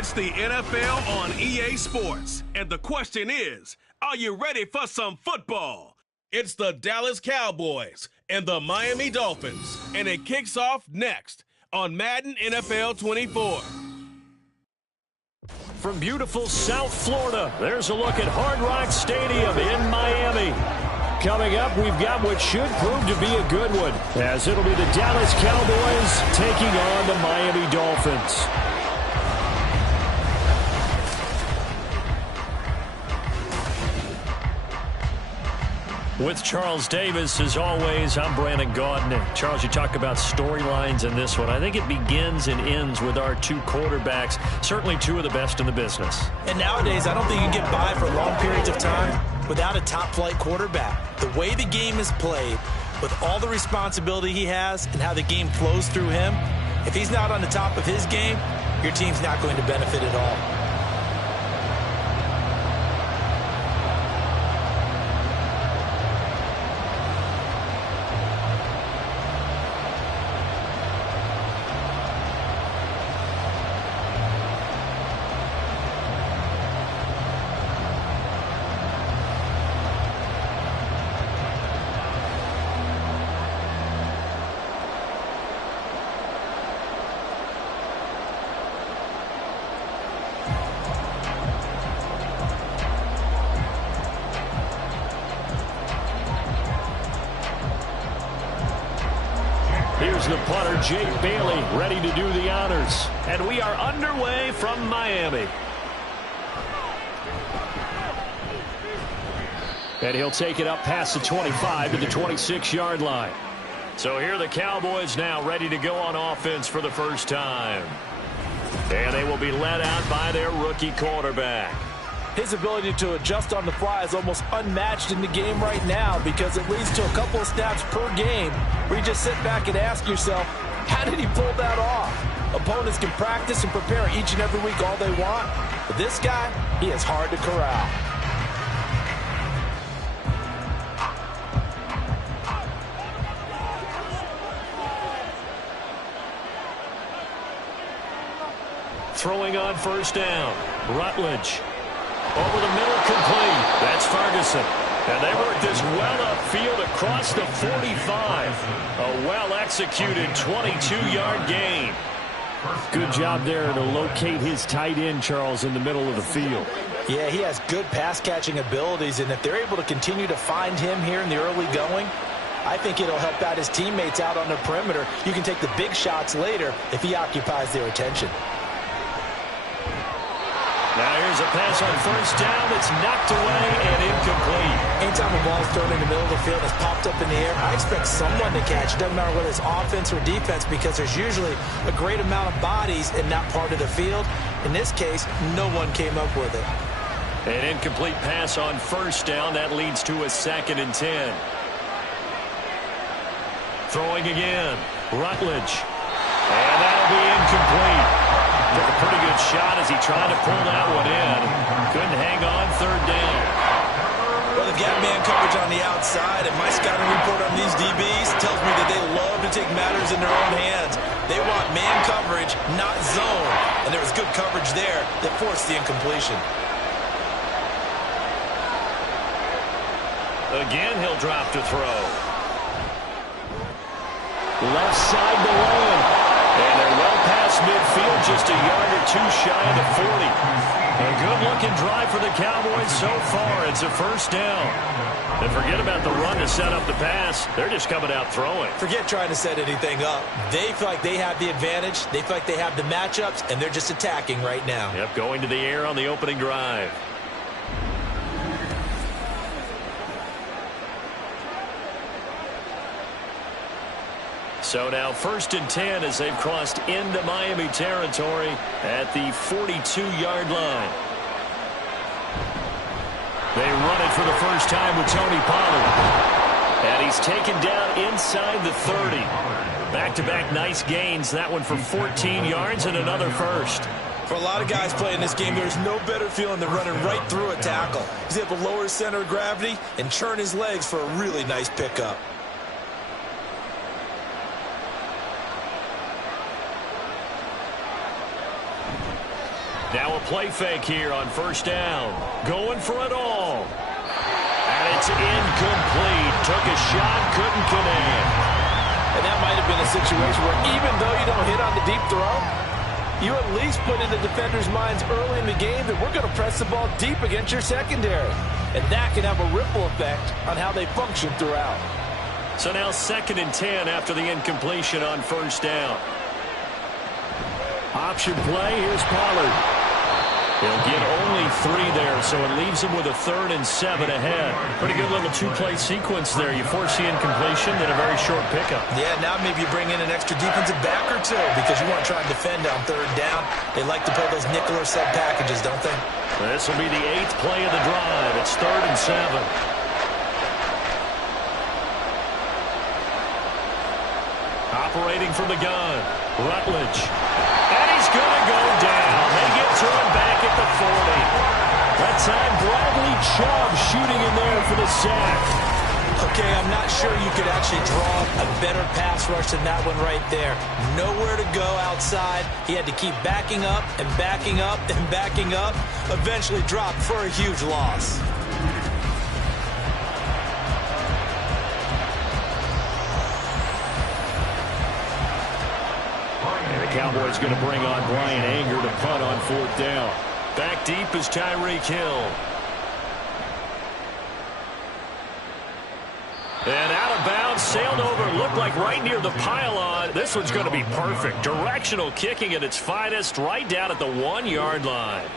It's the NFL on EA Sports. And the question is, are you ready for some football? It's the Dallas Cowboys and the Miami Dolphins. And it kicks off next on Madden NFL 24. From beautiful South Florida, there's a look at Hard Rock Stadium in Miami. Coming up, we've got what should prove to be a good one, as it'll be the Dallas Cowboys taking on the Miami Dolphins. With Charles Davis, as always, I'm Brandon Gaudin. Charles, you talk about storylines in this one. I think it begins and ends with our two quarterbacks, certainly two of the best in the business. And nowadays, I don't think you can get by for long periods of time without a top-flight quarterback. The way the game is played, with all the responsibility he has and how the game flows through him, if he's not on the top of his game, your team's not going to benefit at all. Here's the punter, Jake Bailey, ready to do the honors. And we are underway from Miami. And he'll take it up past the 25 to the 26-yard line. So here are the Cowboys now ready to go on offense for the first time. And they will be led out by their rookie quarterback. His ability to adjust on the fly is almost unmatched in the game right now, because it leads to a couple of snaps per game where you just sit back and ask yourself, how did he pull that off? Opponents can practice and prepare each and every week all they want, but this guy, he is hard to corral. Throwing on first down, Rutledge. Over the middle, complete. That's Ferguson. And they work this well upfield across the 45. A well-executed 22-yard gain. Good job there to locate his tight end, Charles, in the middle of the field. Yeah, he has good pass-catching abilities, and if they're able to continue to find him here in the early going, I think it'll help out his teammates out on the perimeter. You can take the big shots later if he occupies their attention. Now here's a pass on first down that's knocked away and incomplete. Anytime a ball's thrown in the middle of the field and it's popped up in the air, I expect someone to catch. It doesn't matter whether it's offense or defense, because there's usually a great amount of bodies in that part of the field. In this case, no one came up with it. An incomplete pass on first down. That leads to a 2nd and 10. Throwing again. Rutledge. And that'll be incomplete. Took a pretty good shot as he tried to pull that one in. Couldn't hang on 3rd down. Well, they've got man coverage on the outside, and my scouting report on these DBs tells me that they love to take matters in their own hands. They want man coverage, not zone. And there was good coverage there that forced the incompletion. Again, he'll drop to throw. Left side to Lane. And they're well past midfield, just a yard or two shy of the 40. A good-looking drive for the Cowboys so far. It's a first down. And forget about the run to set up the pass. They're just coming out throwing. Forget trying to set anything up. They feel like they have the advantage. They feel like they have the matchups, and they're just attacking right now. Yep, going to the air on the opening drive. So now 1st and 10 as they've crossed into Miami territory at the 42-yard line. They run it for the first time with Tony Pollard. And he's taken down inside the 30. Back-to-back nice gains. That one for 14 yards and another first. For a lot of guys playing this game, there's no better feeling than running right through a tackle. He's able to lower his center of gravity and churn his legs for a really nice pickup. play fake here on first down. Going for it all. And it's incomplete. Took a shot, couldn't connect. And that might have been a situation where even though you don't hit on the deep throw, you at least put in the defenders' minds early in the game that we're going to press the ball deep against your secondary. And that can have a ripple effect on how they function throughout. So now 2nd and 10 after the incompletion on first down. Option play, here's Pollard. He'll get only 3 there, so it leaves him with a 3rd and 7 ahead. Pretty good little 2-play sequence there. You force the incompletion, then a very short pickup. Yeah, now maybe you bring in an extra defensive back or two because you want to try and defend on 3rd down. They like to play those nickel or sub packages, don't they? This will be the 8th play of the drive. It's 3rd and 7. Operating from the gun, Rutledge. And he's going to go down. They get to him back at the 40. That time, Bradley Chubb shooting in there for the sack. Okay, I'm not sure you could actually draw a better pass rush than that one right there. Nowhere to go outside. He had to keep backing up and backing up and backing up. Eventually dropped for a huge loss. Cowboys going to bring on Brian Anger to punt on 4th down. Back deep is Tyreek Hill. And out of bounds, sailed over, looked like right near the pylon. This one's going to be perfect. Directional kicking at its finest, right down at the 1-yard line.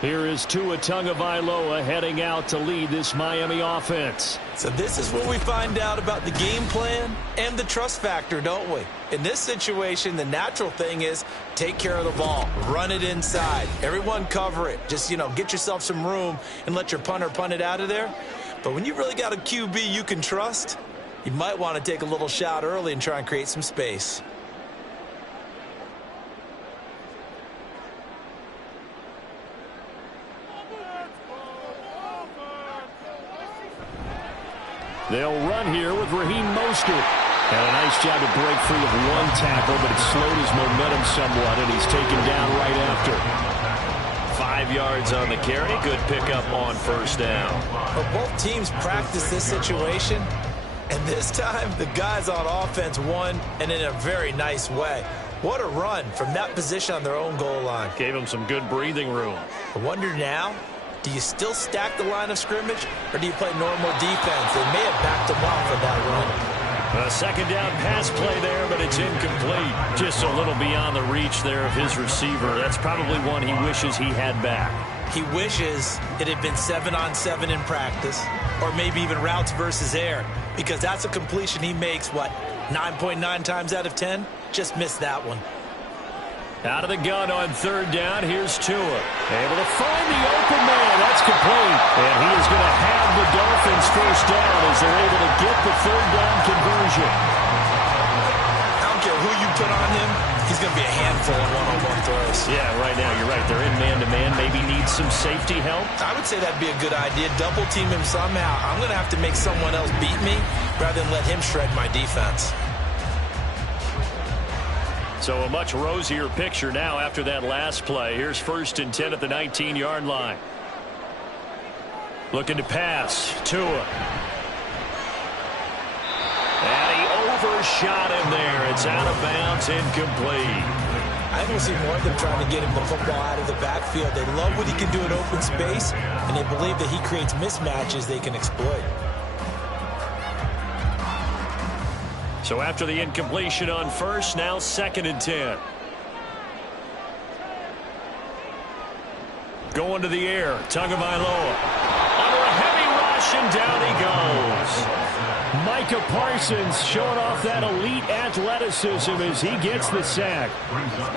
Here is Tua Tagovailoa heading out to lead this Miami offense. So this is what we find out about the game plan and the trust factor, don't we? In this situation, the natural thing is take care of the ball, run it inside. Everyone cover it. Just, get yourself some room and let your punter punt it out of there. But when you really got a QB you can trust, you might want to take a little shot early and try and create some space. They'll run here with Raheem Mostert. And a nice job to break free of 1 tackle, but it slowed his momentum somewhat, and he's taken down right after. 5 yards on the carry. Good pickup on first down. But both teams practice this situation, and this time the guys on offense won, and in a very nice way. What a run from that position on their own goal line. Gave him some good breathing room. I wonder now, do you still stack the line of scrimmage, or do you play normal defense? They may have backed him off of that run. A 2nd down pass play there, but it's incomplete. Just a little beyond the reach there of his receiver. That's probably one he wishes he had back. He wishes it had been 7-on-7 in practice, or maybe even routes versus air, because that's a completion he makes, 9.9 times out of 10? Just missed that one. Out of the gun on 3rd down, here's Tua. Able to find the open man. That's complete. And he is going to have the Dolphins first down as they're able to get the 3rd down conversion. I don't care who you put on him, he's going to be a handful of one-on-one throws. Yeah, right now you're right. They're in man-to-man. Maybe need some safety help. I would say that'd be a good idea. Double team him somehow. I'm going to have to make someone else beat me rather than let him shred my defense. So a much rosier picture now after that last play. Here's 1st and 10 at the 19-yard line. Looking to pass. Tua. And he overshot him there. It's out of bounds, incomplete. I don't see more of them trying to get him the football out of the backfield. They love what he can do in open space, and they believe that he creates mismatches they can exploit. So after the incompletion on 1st, now 2nd and 10. Going to the air, Tagovailoa. Under a heavy rush, and down he goes. Micah Parsons showing off that elite athleticism as he gets the sack.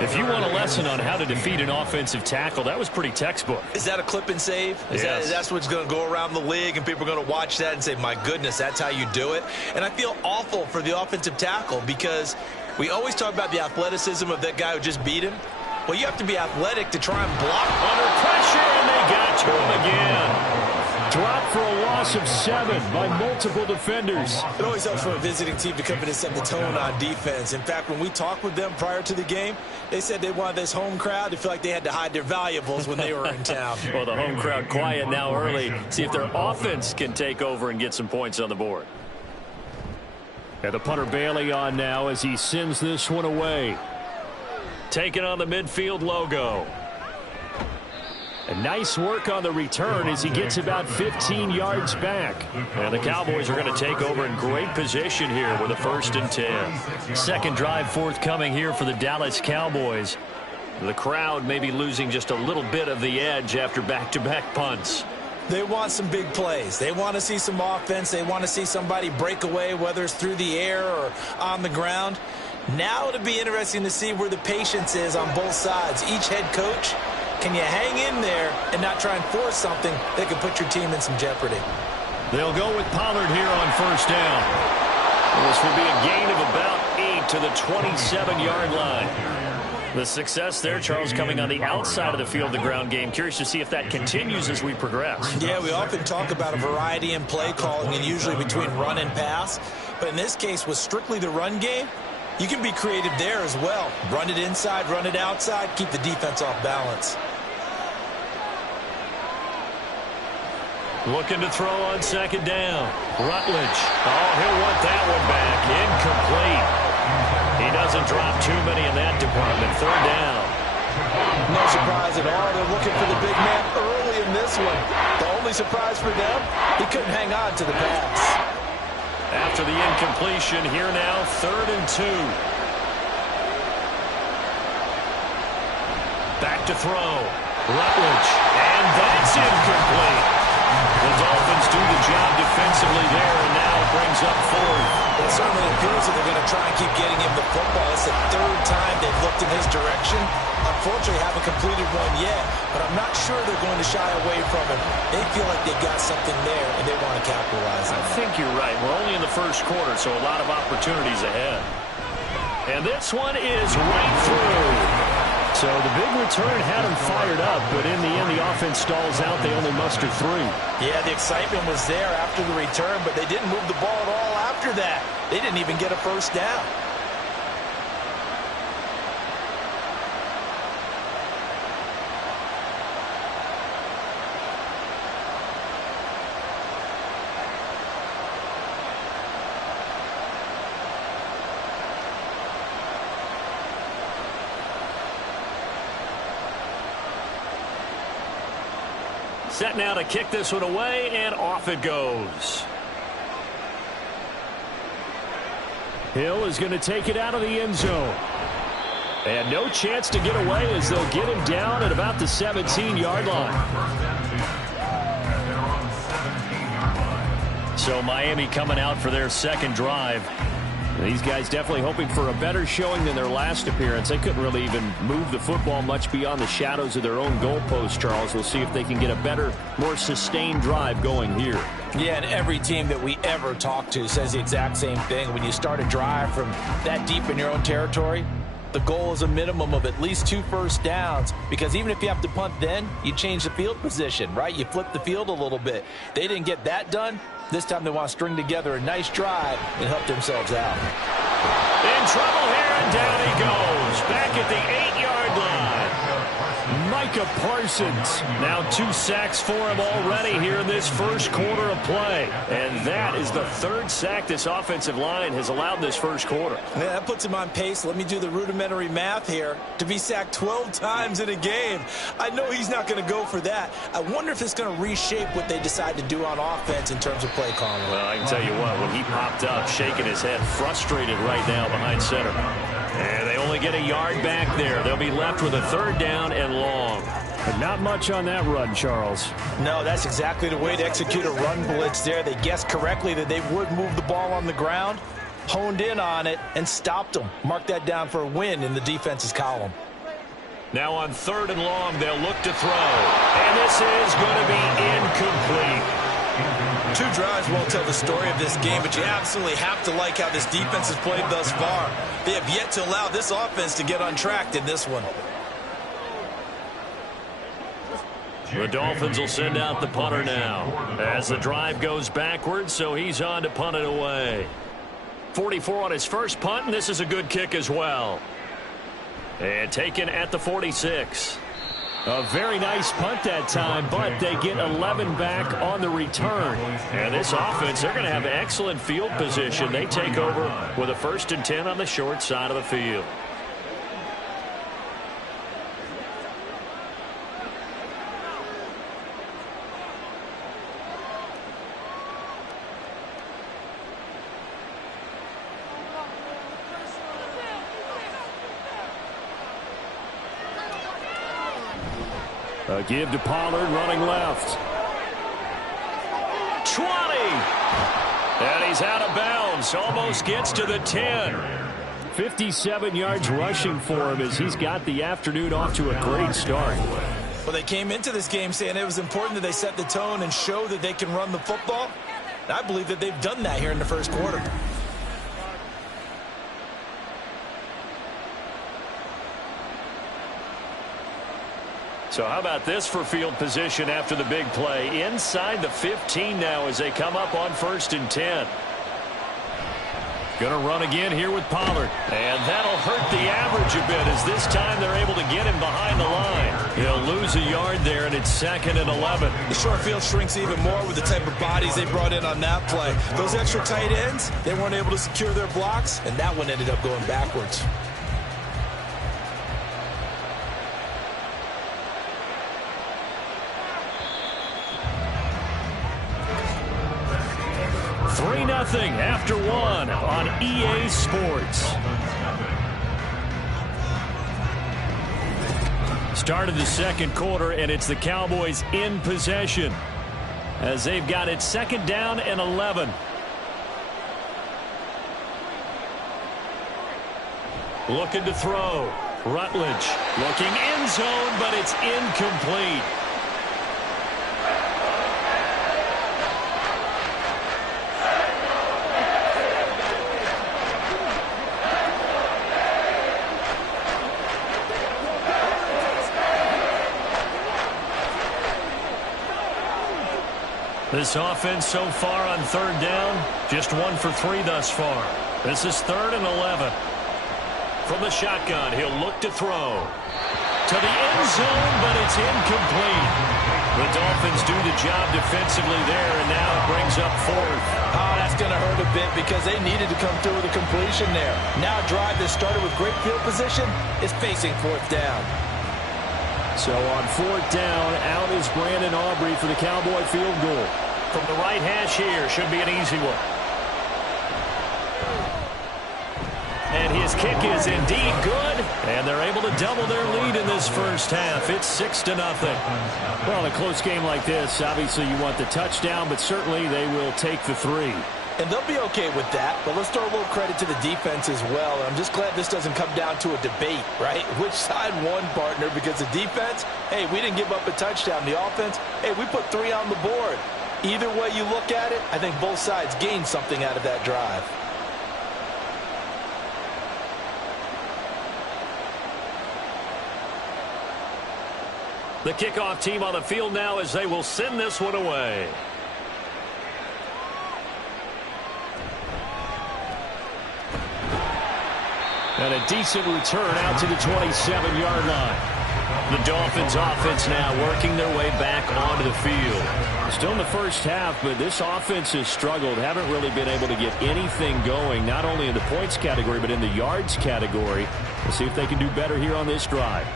If you want a lesson on how to defeat an offensive tackle, that was pretty textbook. Is that a clip and save? Yes. That's what's going to go around the league, and people are going to watch that and say, my goodness, that's how you do it? And I feel awful for the offensive tackle because we always talk about the athleticism of that guy who just beat him. Well, you have to be athletic to try and block. Under pressure, and they got to him again. Dropped for a loss of 7 by multiple defenders. It always helps for a visiting team to come in and set the tone on defense. In fact, when we talked with them prior to the game, they said they wanted this home crowd to feel like they had to hide their valuables when they were in town. Well, the home crowd quiet now early. See if their offense can take over and get some points on the board. And the punter Bailey on now as he sends this one away. Taking on the midfield logo. And nice work on the return as he gets about 15 yards back. And the Cowboys are going to take over in great position here with a 1st and 10. Second drive forthcoming here for the Dallas Cowboys. The crowd may be losing just a little bit of the edge after back-to-back punts. They want some big plays. They want to see some offense. They want to see somebody break away, whether it's through the air or on the ground. Now it'll be interesting to see where the patience is on both sides. Each head coach, can you hang in there and not try and force something that could put your team in some jeopardy? They'll go with Pollard here on 1st down. This will be a gain of about 8 to the 27-yard line. The success there, Charles, coming on the outside of the field, the ground game. Curious to see if that continues as we progress. Yeah, we often talk about a variety in play calling and usually between run and pass. But in this case, with strictly the run game, you can be creative there as well. Run it inside, run it outside, keep the defense off balance. Looking to throw on 2nd down. Rutledge. Oh, he'll want that one back. Incomplete. He doesn't drop too many in that department. 3rd down. No surprise at all. They're looking for the big man early in this one. The only surprise for them, he couldn't hang on to the pass. After the incompletion, here now, 3rd and 2. Back to throw. Rutledge. And that's incomplete. The Dolphins do the job defensively there, and now it brings up 4th. It certainly appears that they're going to try and keep getting him the football. It's the 3rd time they've looked in his direction. Unfortunately, haven't completed one yet, but I'm not sure they're going to shy away from him. They feel like they've got something there, and they want to capitalize on it. I think you're right. We're only in the 1st quarter, so a lot of opportunities ahead. And this one is right through. So the big return had them fired up, but in the end, the offense stalls out. They only muster 3. Yeah, the excitement was there after the return, but they didn't move the ball at all after that. They didn't even get a 1st down. Set now to kick this one away, and off it goes. Hill is going to take it out of the end zone. And no chance to get away as they'll get him down at about the 17-yard line. So Miami coming out for their 2nd drive. These guys definitely hoping for a better showing than their last appearance. They couldn't really even move the football much beyond the shadows of their own goalpost, Charles. We'll see if they can get a better, more sustained drive going here. Yeah, and every team that we ever talk to says the exact same thing. When you start a drive from that deep in your own territory, the goal is a minimum of at least 2 first downs, because even if you have to punt then, you change the field position, right? You flip the field a little bit. They didn't get that done. This time they want to string together a nice drive and help themselves out. In trouble here, and down he goes. Back at the 8-yard line. Micah Parsons. Now 2 sacks for him already here in this 1st quarter of play. And that is the 3rd sack this offensive line has allowed this 1st quarter. Yeah, that puts him on pace. Let me do the rudimentary math here. To be sacked 12 times in a game. I know he's not going to go for that. I wonder if it's going to reshape what they decide to do on offense in terms of play calling. Well, I can tell you what, when he popped up, shaking his head, frustrated right now behind center. And they only get a yard back there. They'll be left with a 3rd down and long. But not much on that run, Charles. No, that's exactly the way to execute a run blitz there. They guessed correctly that they would move the ball on the ground, honed in on it, and stopped them. Mark that down for a win in the defense's column. Now on 3rd and long, they'll look to throw. And this is going to be incomplete. 2 drives won't tell the story of this game, but you absolutely have to like how this defense has played thus far. They have yet to allow this offense to get untracked in this one. The Dolphins will send out the punter now as the drive goes backwards, so he's on to punt it away. 44 on his first punt, and this is a good kick as well. And taken at the 46. A very nice punt that time, but they get 11 back on the return. And this offense, they're going to have excellent field position. They take over with a 1st and 10 on the short side of the field. A give to Pollard, running left. 20! And he's out of bounds. Almost gets to the 10. 57 yards rushing for him as he's got the afternoon off to a great start. Well, they came into this game saying it was important that they set the tone and show that they can run the football. And I believe that they've done that here in the first quarter. So how about this for field position after the big play? Inside the 15 now as they come up on 1st and 10. Going to run again here with Pollard. And that'll hurt the average a bit as this time they're able to get him behind the line. He'll lose a yard there, and it's 2nd and 11. The short field shrinks even more with the type of bodies they brought in on that play. Those extra tight ends, they weren't able to secure their blocks, and that one ended up going backwards. Nothing after 1 on EA Sports. Start of the second quarter, and it's the Cowboys in possession as they've got it 2nd down and 11. Looking to throw. Rutledge looking end zone, but it's incomplete. This offense so far on 3rd down, just 1 for 3 thus far. This is 3rd and 11. From the shotgun, he'll look to throw. To the end zone, but it's incomplete. The Dolphins do the job defensively there, and now it brings up 4th. Oh, that's going to hurt a bit because they needed to come through with a completion there. Now a drive that started with great field position is facing 4th down. So on 4th down, out is Brandon Aubrey for the Cowboy field goal. From the right hash here, should be an easy one. And his kick is indeed good, and they're able to double their lead in this first half. It's 6-0. Well, in a close game like this, obviously you want the touchdown, but certainly they will take the 3. And they'll be okay with that, but let's throw a little credit to the defense as well. I'm just glad this doesn't come down to a debate, right? Which side won, partner? Because the defense, hey, we didn't give up a touchdown. The offense, hey, we put 3 on the board. Either way you look at it, I think both sides gained something out of that drive. The kickoff team on the field now as they will send this one away. And a decent return out to the 27-yard line. The Dolphins offense now working their way back onto the field. Still in the first half, but this offense has struggled. Haven't really been able to get anything going, not only in the points category, but in the yards category. We'll see if they can do better here on this drive.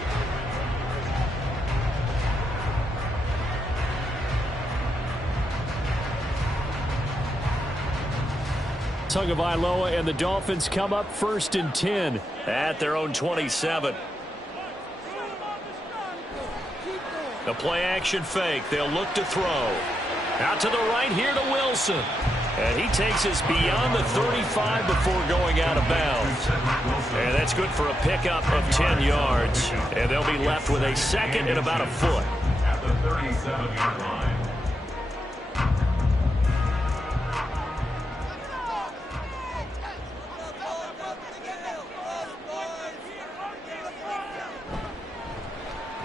Tagovailoa and the Dolphins come up 1st and 10 at their own 27. The play action fake. They'll look to throw. Out to the right here to Wilson. And he takes us beyond the 35 before going out of bounds. And that's good for a pickup of 10 yards. And they'll be left with a 2nd and about a foot. At the 37-yard line.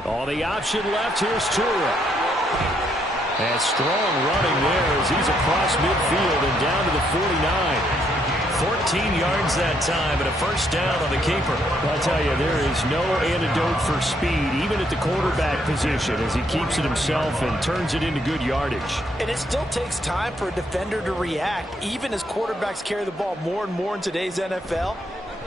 All the option left. Here's Tua. And strong running there as he's across midfield and down to the 49. 14 yards that time and a first down on the keeper. I'll tell you, there is no antidote for speed, even at the quarterback position, as he keeps it himself and turns it into good yardage. And it still takes time for a defender to react. Even as quarterbacks carry the ball more and more in today's NFL,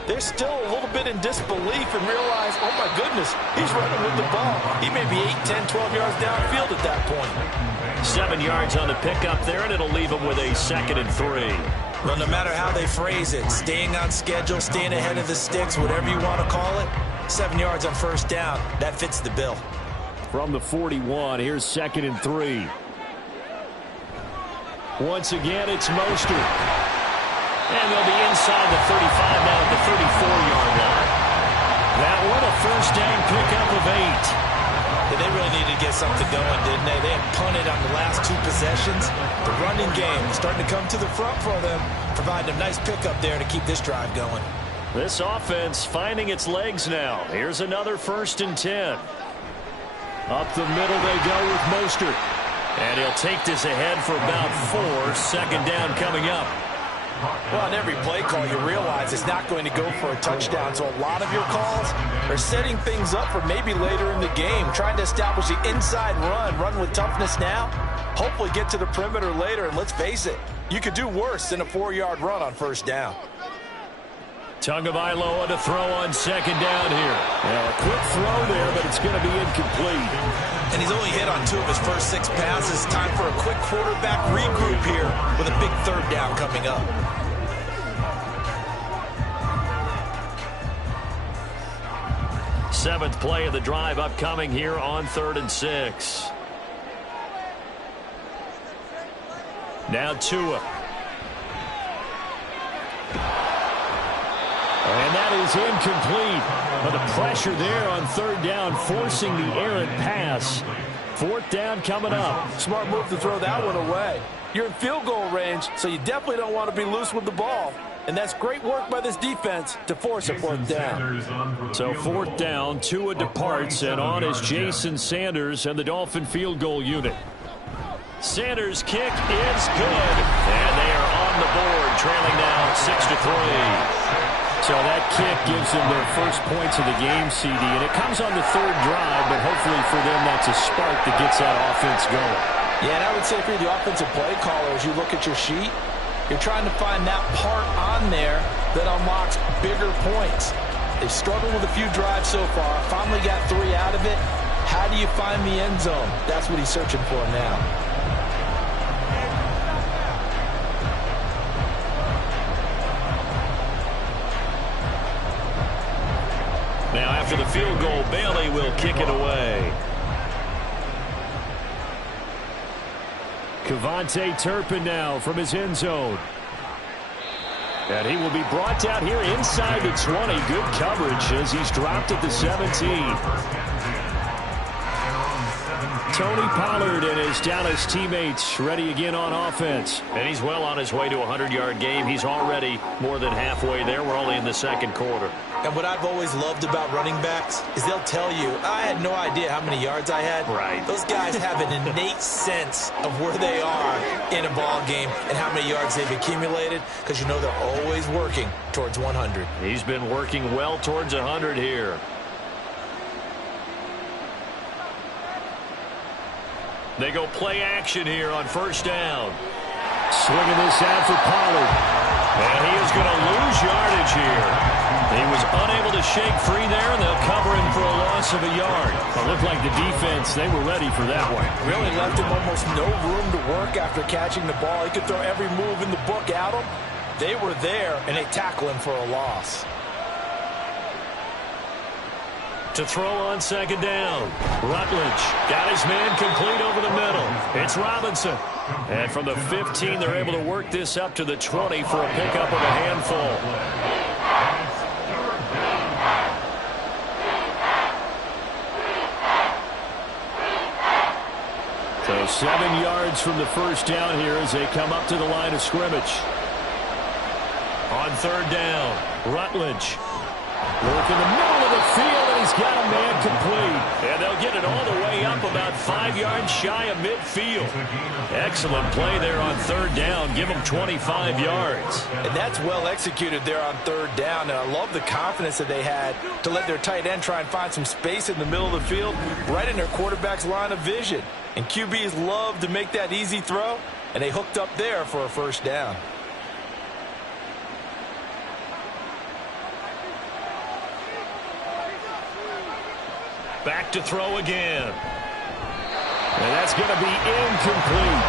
they're still a little bit in disbelief and realize, oh my goodness, he's running with the ball. He may be 8, 10, 12 yards downfield at that point. 7 yards on the pickup there, and it'll leave him with a 2nd and 3. Well, no matter how they phrase it, staying on schedule, staying ahead of the sticks, whatever you want to call it, 7 yards on first down, that fits the bill. From the 41, here's 2nd and 3. Once again, it's Mostert. And they'll be inside the 35 now at the 34-yard line. That one, a first down pickup of 8. They really needed to get something going, didn't they? They had punted on the last 2 possessions. The running game is starting to come to the front for them, providing a nice pickup there to keep this drive going. This offense finding its legs now. Here's another 1st and 10. Up the middle they go with Mostert. And he'll take this ahead for about 4. 2nd down coming up. Well, on every play call, you realize it's not going to go for a touchdown. So a lot of your calls are setting things up for maybe later in the game, trying to establish the inside run with toughness now, hopefully get to the perimeter later. And let's face it, you could do worse than a 4-yard run on first down. Tagovailoa to throw on 2nd down here. Well, a quick throw there, but it's going to be incomplete. And he's only hit on 2 of his first 6 passes. Time for a quick quarterback regroup here with a big 3rd down coming up. Seventh play of the drive upcoming here on 3rd and 6. Now Tua. And that is incomplete. But the pressure there on 3rd down, forcing the errant pass. 4th down coming up. Smart move to throw that one away. You're in field goal range, so you definitely don't want to be loose with the ball. And that's great work by this defense to force a 4th down. So 4th down, Tua departs, and on is Jason Sanders and the Dolphin field goal unit. Sanders' kick is good. And they are on the board, trailing now 6-3. So that kick gives them their first points of the game, CD, and it comes on the 3rd drive, but hopefully for them that's a spark that gets that offense going. Yeah, and I would say for the offensive play caller, as you look at your sheet, you're trying to find that part on there that unlocks bigger points. They've struggled with a few drives so far, finally got 3 out of it. How do you find the end zone? That's what he's searching for now. Now after the field goal, Bailey will kick it away. Kevontae Turpin now from his end zone. And he will be brought down here inside the 20. Good coverage as he's dropped at the 17. Tony Pollard and his Dallas teammates ready again on offense. And he's well on his way to a 100-yard game. He's already more than halfway there. We're only in the 2nd quarter. And what I've always loved about running backs is they'll tell you, I had no idea how many yards I had. Right. Those guys have an innate sense of where they are in a ball game and how many yards they've accumulated, because you know they're always working towards 100. He's been working well towards 100 here. They go play action here on 1st down. Swinging this out for Pollard. And he is going to lose yardage here. He was unable to shake free there, and they'll cover him for a loss of a yard. It looked like the defense, they were ready for that one. Really left him almost no room to work after catching the ball. He could throw every move in the book at him. They were there, and they tackle him for a loss. To throw on 2nd down. Rutledge got his man complete over the middle. It's Robinson. And from the 15, they're able to work this up to the 20 for a pickup of a handful. So 7 yards from the 1st down here as they come up to the line of scrimmage. On 3rd down, Rutledge. Work in the middle the field, and he's got a man complete. And they'll get it all the way up about 5 yards shy of midfield. Excellent play there on third down. Give them 25 yards. And that's well executed there on third down. And I love the confidence that they had to let their tight end try and find some space in the middle of the field, right in their quarterback's line of vision. And QBs love to make that easy throw, and they hooked up there for a first down. Back to throw again. And that's going to be incomplete.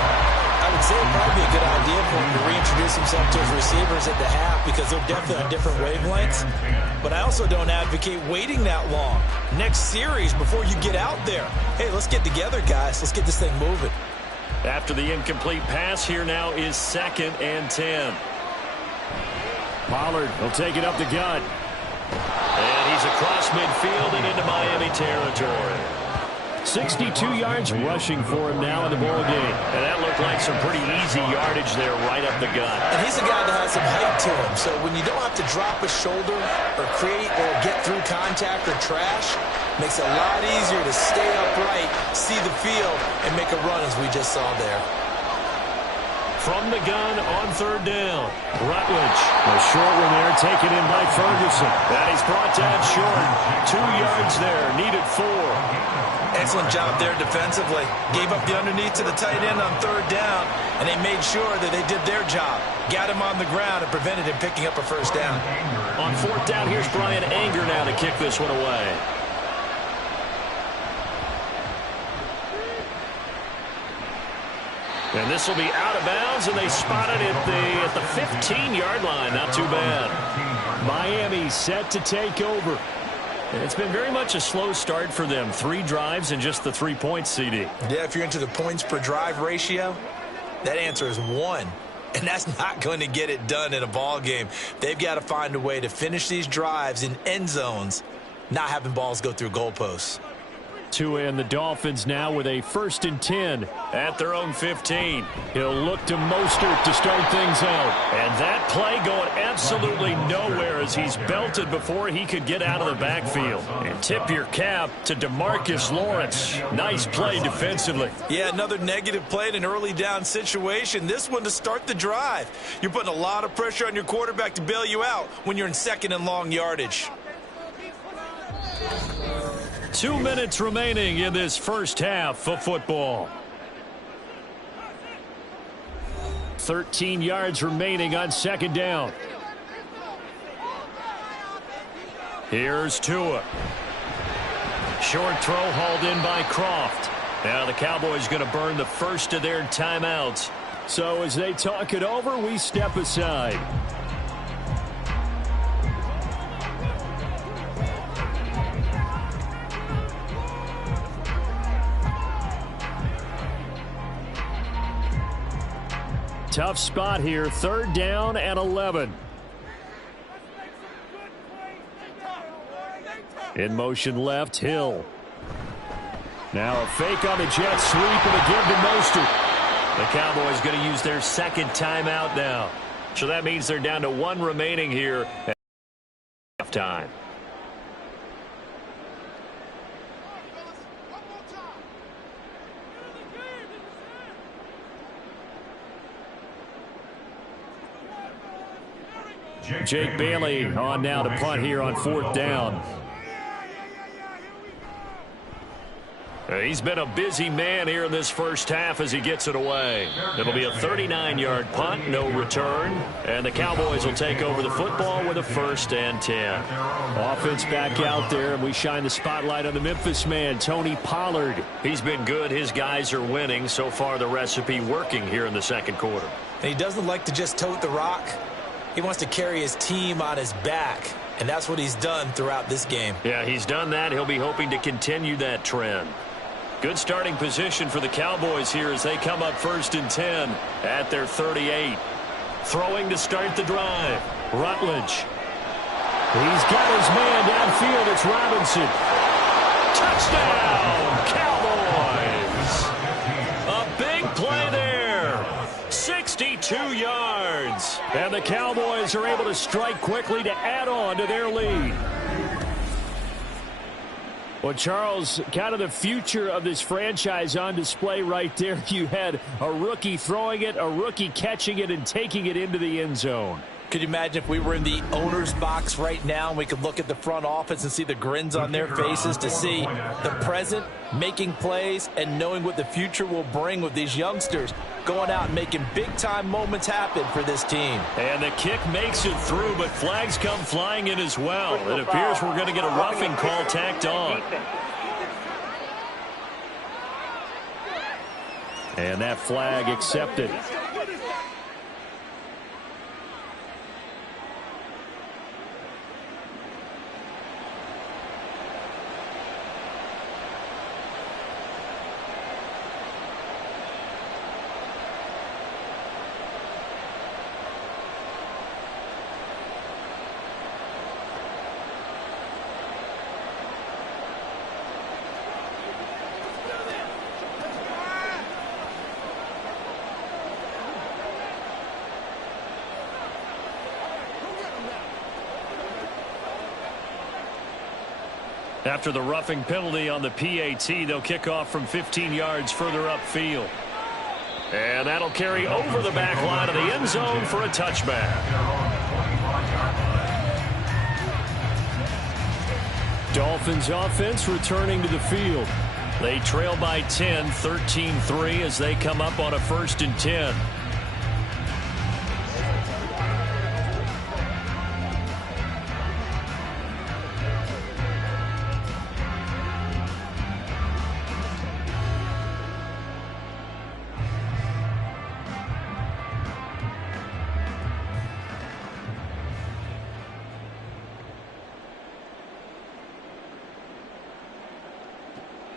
I would say it'd probably be a good idea for him to reintroduce himself to his receivers at the half because they're definitely on different wavelengths. But I also don't advocate waiting that long. Next series, before you get out there, hey, let's get together, guys. Let's get this thing moving. After the incomplete pass, here now is 2nd and 10. Pollard will take it up the gut. And he's across midfield and into Miami territory. 62 yards rushing for him now in the ball game. And that looked like some pretty easy yardage there right up the gut. And he's a guy that has some height to him. So when you don't have to drop a shoulder or create or get through contact or trash, makes it a lot easier to stay upright, see the field, and make a run as we just saw there. From the gun on third down, Rutledge. A short one there, taken in by Ferguson. And he's brought down short. 2 yards there, needed 4. Excellent job there defensively. Gave up the underneath to the tight end on third down, and they made sure that they did their job. Got him on the ground and prevented him picking up a first down. On fourth down, here's Brian Anger now to kick this one away. And this will be out of bounds, and they spot it at the 15-yard line. Not too bad. Miami set to take over. It's been very much a slow start for them. 3 drives and just the 3 points, CD. Yeah, if you're into the points per drive ratio, that answer is 1. And that's not going to get it done in a ball game. They've got to find a way to finish these drives in end zones, not having balls go through goalposts. Tua and the Dolphins now with a 1st and 10 at their own 15. He'll look to Mostert to start things out. And that play going absolutely nowhere as he's belted before he could get out of the backfield. And tip your cap to DeMarcus Lawrence. Nice play defensively. Yeah, another negative play in an early down situation. This one to start the drive. You're putting a lot of pressure on your quarterback to bail you out when you're in 2nd and long yardage. 2 minutes remaining in this first half of football. 13 yards remaining on 2nd down. Here's Tua. Short throw hauled in by Croft. Now the Cowboys going to burn the first of their timeouts. So as they talk it over, we step aside. Tough spot here, 3rd down and 11. In motion left, Hill. Now a fake on the jet sweep and a give to Mostert. The Cowboys going to use their 2nd timeout now. So that means they're down to 1 remaining here at halftime. Jake Bailey on now to punt here on 4th down. He's been a busy man here in this first half as he gets it away. It'll be a 39-yard punt, no return. And the Cowboys will take over the football with a 1st and 10. Offense back out there, and we shine the spotlight on the Memphis man, Tony Pollard. He's been good. His guys are winning. So far, the recipe working here in the 2nd quarter. And he doesn't like to just tote the rock. He wants to carry his team on his back, and that's what he's done throughout this game. Yeah, he's done that. He'll be hoping to continue that trend. Good starting position for the Cowboys here as they come up 1st and 10 at their 38. Throwing to start the drive. Rutledge. He's got his man downfield. It's Robinson. Touchdown, Cowboys. A big play there. 62 yards. And the Cowboys are able to strike quickly to add on to their lead. Well, Charles, kind of the future of this franchise on display right there. You had a rookie throwing it, a rookie catching it, and taking it into the end zone. Could you imagine if we were in the owner's box right now and we could look at the front office and see the grins on their faces to see the present making plays and knowing what the future will bring with these youngsters going out and making big-time moments happen for this team. And the kick makes it through, but flags come flying in as well. It appears we're going to get a roughing call tacked on. And that flag accepted. After the roughing penalty on the PAT, they'll kick off from 15 yards further upfield. And that'll carry over the back line of the end zone for a touchback. Dolphins offense returning to the field. They trail by 10, 13-3 as they come up on a 1st and 10.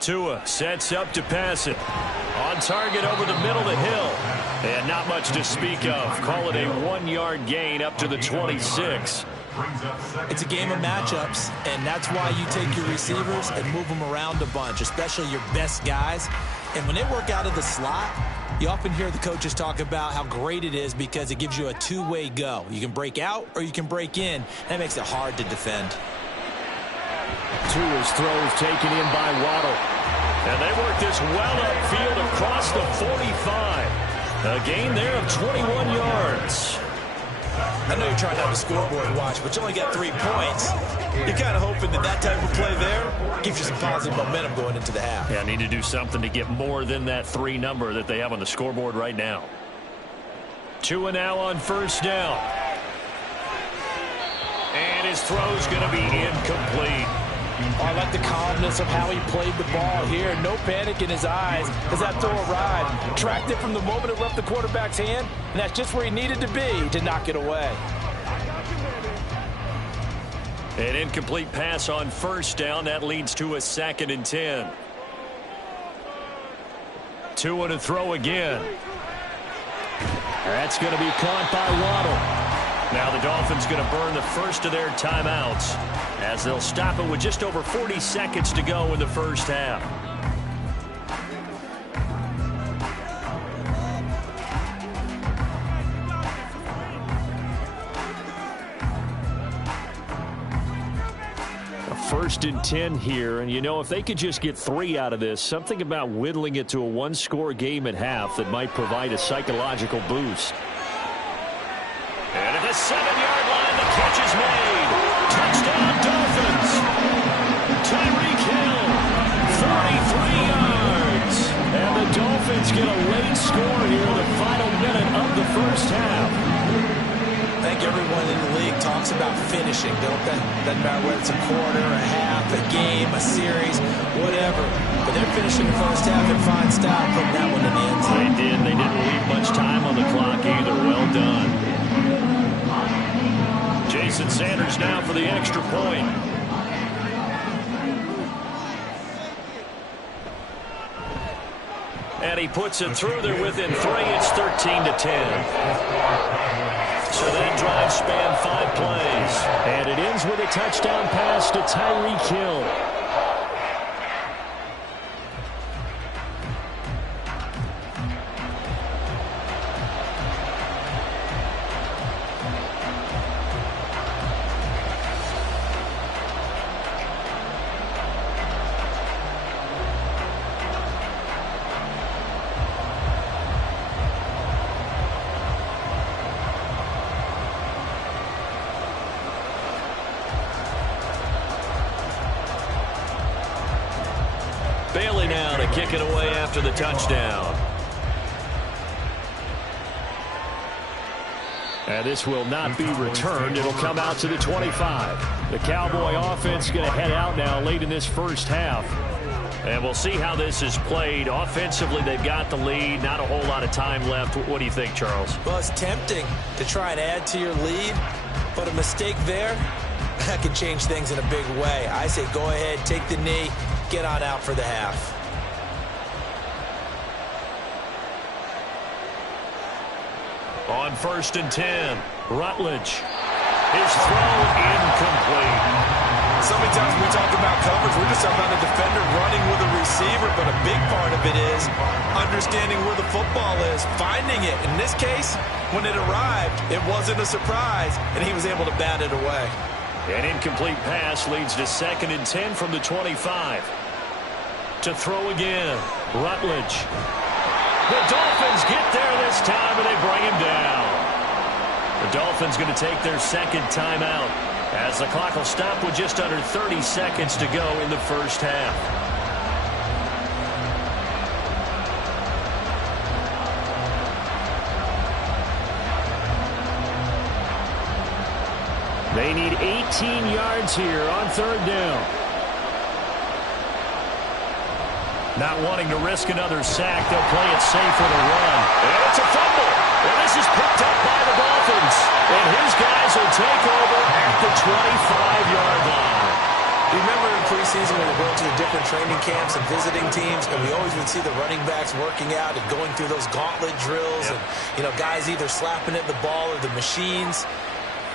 Tua sets up to pass it. On target over the middle of the hill. And not much to speak of. Call it a 1-yard gain up to the 26. It's a game of matchups, and that's why you take your receivers and move them around a bunch, especially your best guys. And when they work out of the slot, you often hear the coaches talk about how great it is because it gives you a two-way go. You can break out or you can break in. That makes it hard to defend. Tua's throws taken in by Waddle. And they work this well upfield across the 45. A gain there of 21 yards. I know you're trying to have a scoreboard watch, but you only got 3 points. You're kind of hoping that that type of play there gives you some positive momentum going into the half. Yeah, need to do something to get more than that 3 number that they have on the scoreboard right now. Tua now on 1st down. And his throw's going to be incomplete. I like the calmness of how he played the ball here. No panic in his eyes as that throw arrived. Tracked it from the moment it left the quarterback's hand, and that's just where he needed to be to knock it away. An incomplete pass on 1st down. That leads to a 2nd and 10. Tua to throw again. That's going to be caught by Waddle. Now the Dolphins going to burn the first of their timeouts as they'll stop it with just over 40 seconds to go in the 1st half. A 1st and 10 here, and you know, if they could just get 3 out of this, something about whittling it to a 1-score game at half that might provide a psychological boost. And at the 7-yard line, the catch is made. Touchdown, Dolphins. Tyreek Hill, 43 yards. And the Dolphins get a late score here in the final minute of the 1st half. I think everyone in the league talks about finishing, don't they? Doesn't matter whether it's a quarter, a half, a game, a series, whatever. But they're finishing the 1st half in fine style, putting that one in the end zone. They did. They didn't leave much time on the clock either. Well done. Jason Sanders now for the extra point. And he puts it through there within 3. It's 13-10. So that drive spanned 5 plays. And it ends with a touchdown pass to Tyreek Hill. kick it away after the touchdown. And this will not be returned. It'll come out to the 25. The Cowboy offense going to head out now late in this first half. And we'll see how this is played. Offensively, they've got the lead. Not a whole lot of time left. What do you think, Charles? Well, it's tempting to try and add to your lead, but a mistake there, that could change things in a big way. I say go ahead, take the knee, get on out for the half. On 1st and 10, Rutledge. His throw incomplete. So many times we talk about coverage, we're just talking about a defender running with a receiver, but a big part of it is understanding where the football is, finding it. In this case, when it arrived, it wasn't a surprise, and he was able to bat it away. An incomplete pass leads to 2nd and 10 from the 25. To throw again, Rutledge. The Dolphins get there this time, and they bring him down. The Dolphins going to take their 2nd timeout as the clock will stop with just under 30 seconds to go in the first half. They need 18 yards here on 3rd down. Not wanting to risk another sack, they'll play it safe with a run. And it's a fumble. And this is picked up by the Dolphins. And his guys will take over at the 25-yard line. Remember in preseason when we go to the different training camps and visiting teams, and we always would see the running backs working out and going through those gauntlet drills, and guys either slapping at the ball or the machines.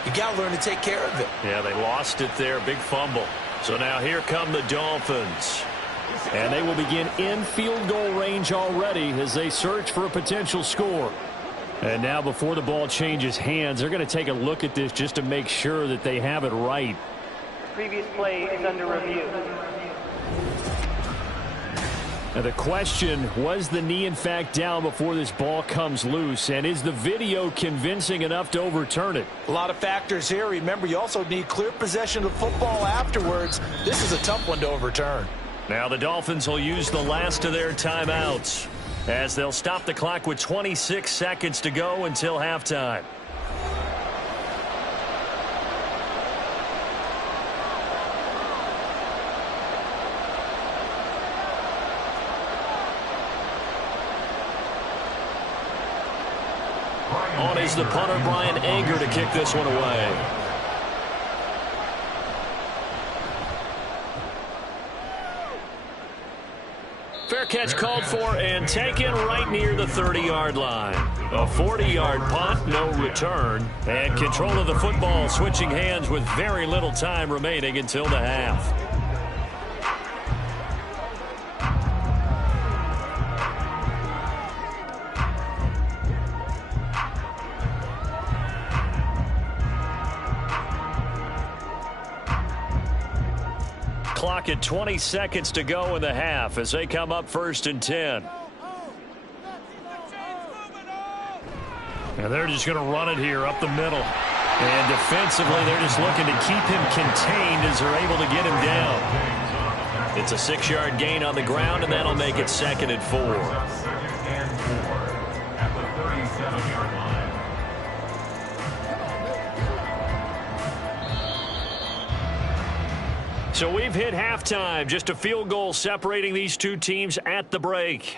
You got to learn to take care of it. Yeah, they lost it there. Big fumble. So now here come the Dolphins. And they will begin in field goal range already as they search for a potential score. And now before the ball changes hands, they're going to take a look at this just to make sure that they have it right. Previous play is under review. Now the question, was the knee in fact down before this ball comes loose? And is the video convincing enough to overturn it? A lot of factors here. Remember, you also need clear possession of the football afterwards. This is a tough one to overturn. Now the Dolphins will use the last of their timeouts as they'll stop the clock with 26 seconds to go until halftime. On is the punter, Brian Anger, to kick this one away. Fair catch called for and taken right near the 30-yard line. A 40-yard punt, no return. And control of the football switching hands with very little time remaining until the half. Clock at 20 seconds to go in the half as they come up 1st and 10. And they're just going to run it here up the middle. And defensively, they're just looking to keep him contained as they're able to get him down. It's a 6-yard gain on the ground, and that'll make it 2nd and 4. And 4 at the 37-yard line. So we've hit halftime. Just a field goal separating these two teams at the break.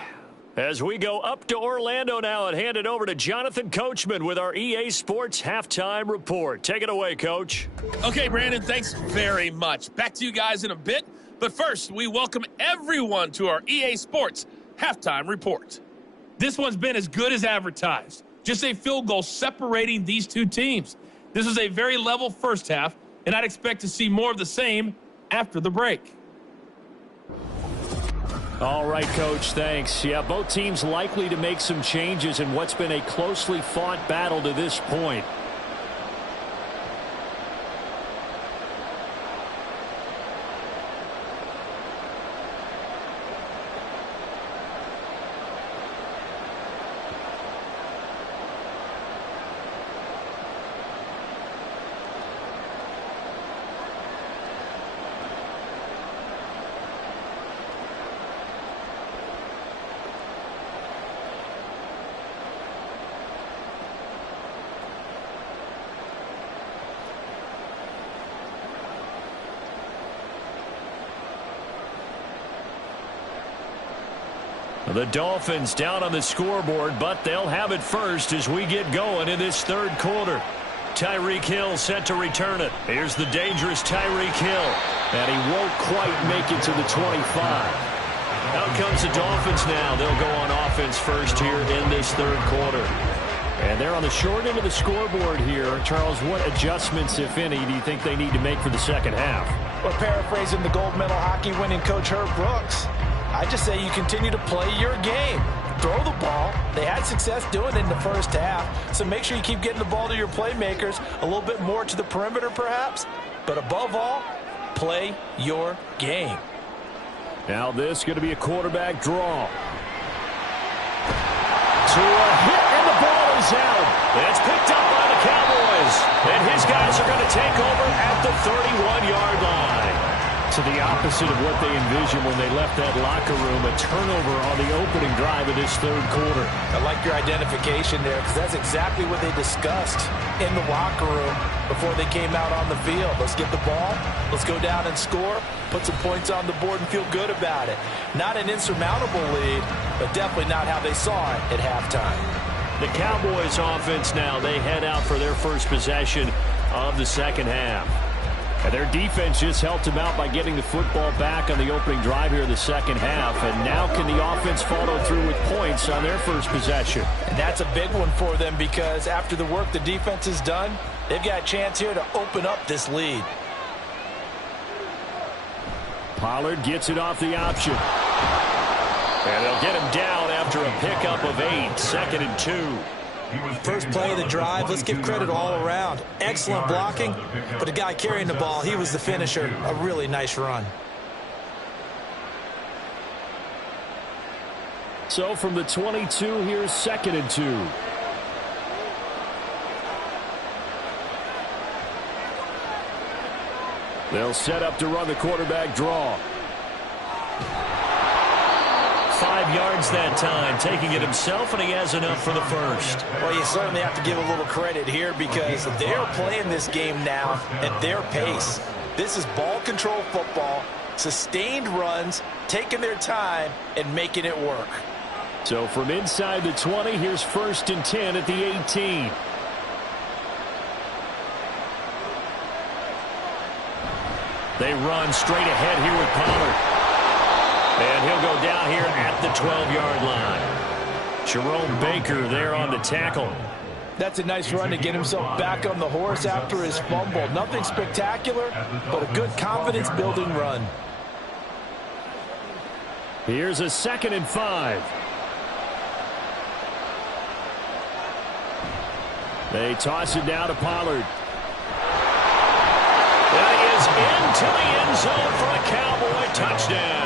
As we go up to Orlando now and hand it over to Jonathan Coachman with our EA Sports Halftime Report. Take it away, Coach. Okay, Brandon, thanks very much. Back to you guys in a bit. But first, we welcome everyone to our EA Sports Halftime Report. This one's been as good as advertised. Just a field goal separating these two teams. This was a very level first half, and I'd expect to see more of the same after the break. All right, Coach, thanks. Yeah, both teams likely to make some changes in what's been a closely fought battle to this point. The Dolphins down on the scoreboard, but they'll have it first as we get going in this third quarter. Tyreek Hill set to return it. Here's the dangerous Tyreek Hill. And he won't quite make it to the 25. Out comes the Dolphins now. They'll go on offense first here in this third quarter. And they're on the short end of the scoreboard here. Charles, what adjustments, if any, do you think they need to make for the second half? Well, paraphrasing the gold medal hockey winning coach Herb Brooks, I just say you continue to play your game. Throw the ball. They had success doing it in the first half, so make sure you keep getting the ball to your playmakers, a little bit more to the perimeter perhaps, but above all, play your game. Now this is going to be a quarterback draw. To a hit, and the ball is out. It's picked up by the Cowboys, and his guys are going to take over at the 31-yard line. To the opposite of what they envisioned when they left that locker room, a turnover on the opening drive of this third quarter. I like your identification there because that's exactly what they discussed in the locker room before they came out on the field. Let's get the ball, let's go down and score, put some points on the board and feel good about it. Not an insurmountable lead, but definitely not how they saw it at halftime. The Cowboys offense now, they head out for their first possession of the second half. And their defense just helped them out by getting the football back on the opening drive here in the second half. And now can the offense follow through with points on their first possession? And that's a big one for them because after the work the defense has done, they've got a chance here to open up this lead. Pollard gets it off the option. And they'll get him down after a pickup of 8, 2nd and 2. First play of the drive, let's give credit all around. Excellent blocking, but the guy carrying the ball, he was the finisher. A really nice run. So from the 22, here's 2nd and 2. They'll set up to run the quarterback draw. 5 yards that time, taking it himself, and he has enough for the first. Well, you certainly have to give a little credit here because they're playing this game now at their pace. This is ball control football, sustained runs, taking their time, and making it work. So from inside the 20, here's 1st and 10 at the 18. They run straight ahead here with Pollard. And he'll go down here at the 12-yard line. Jerome Baker there on the tackle. That's a nice run to get himself back on the horse after his fumble. Nothing spectacular, but a good confidence-building run. Here's a 2nd and 5. They toss it down to Pollard. And he is into the end zone for a Cowboy touchdown.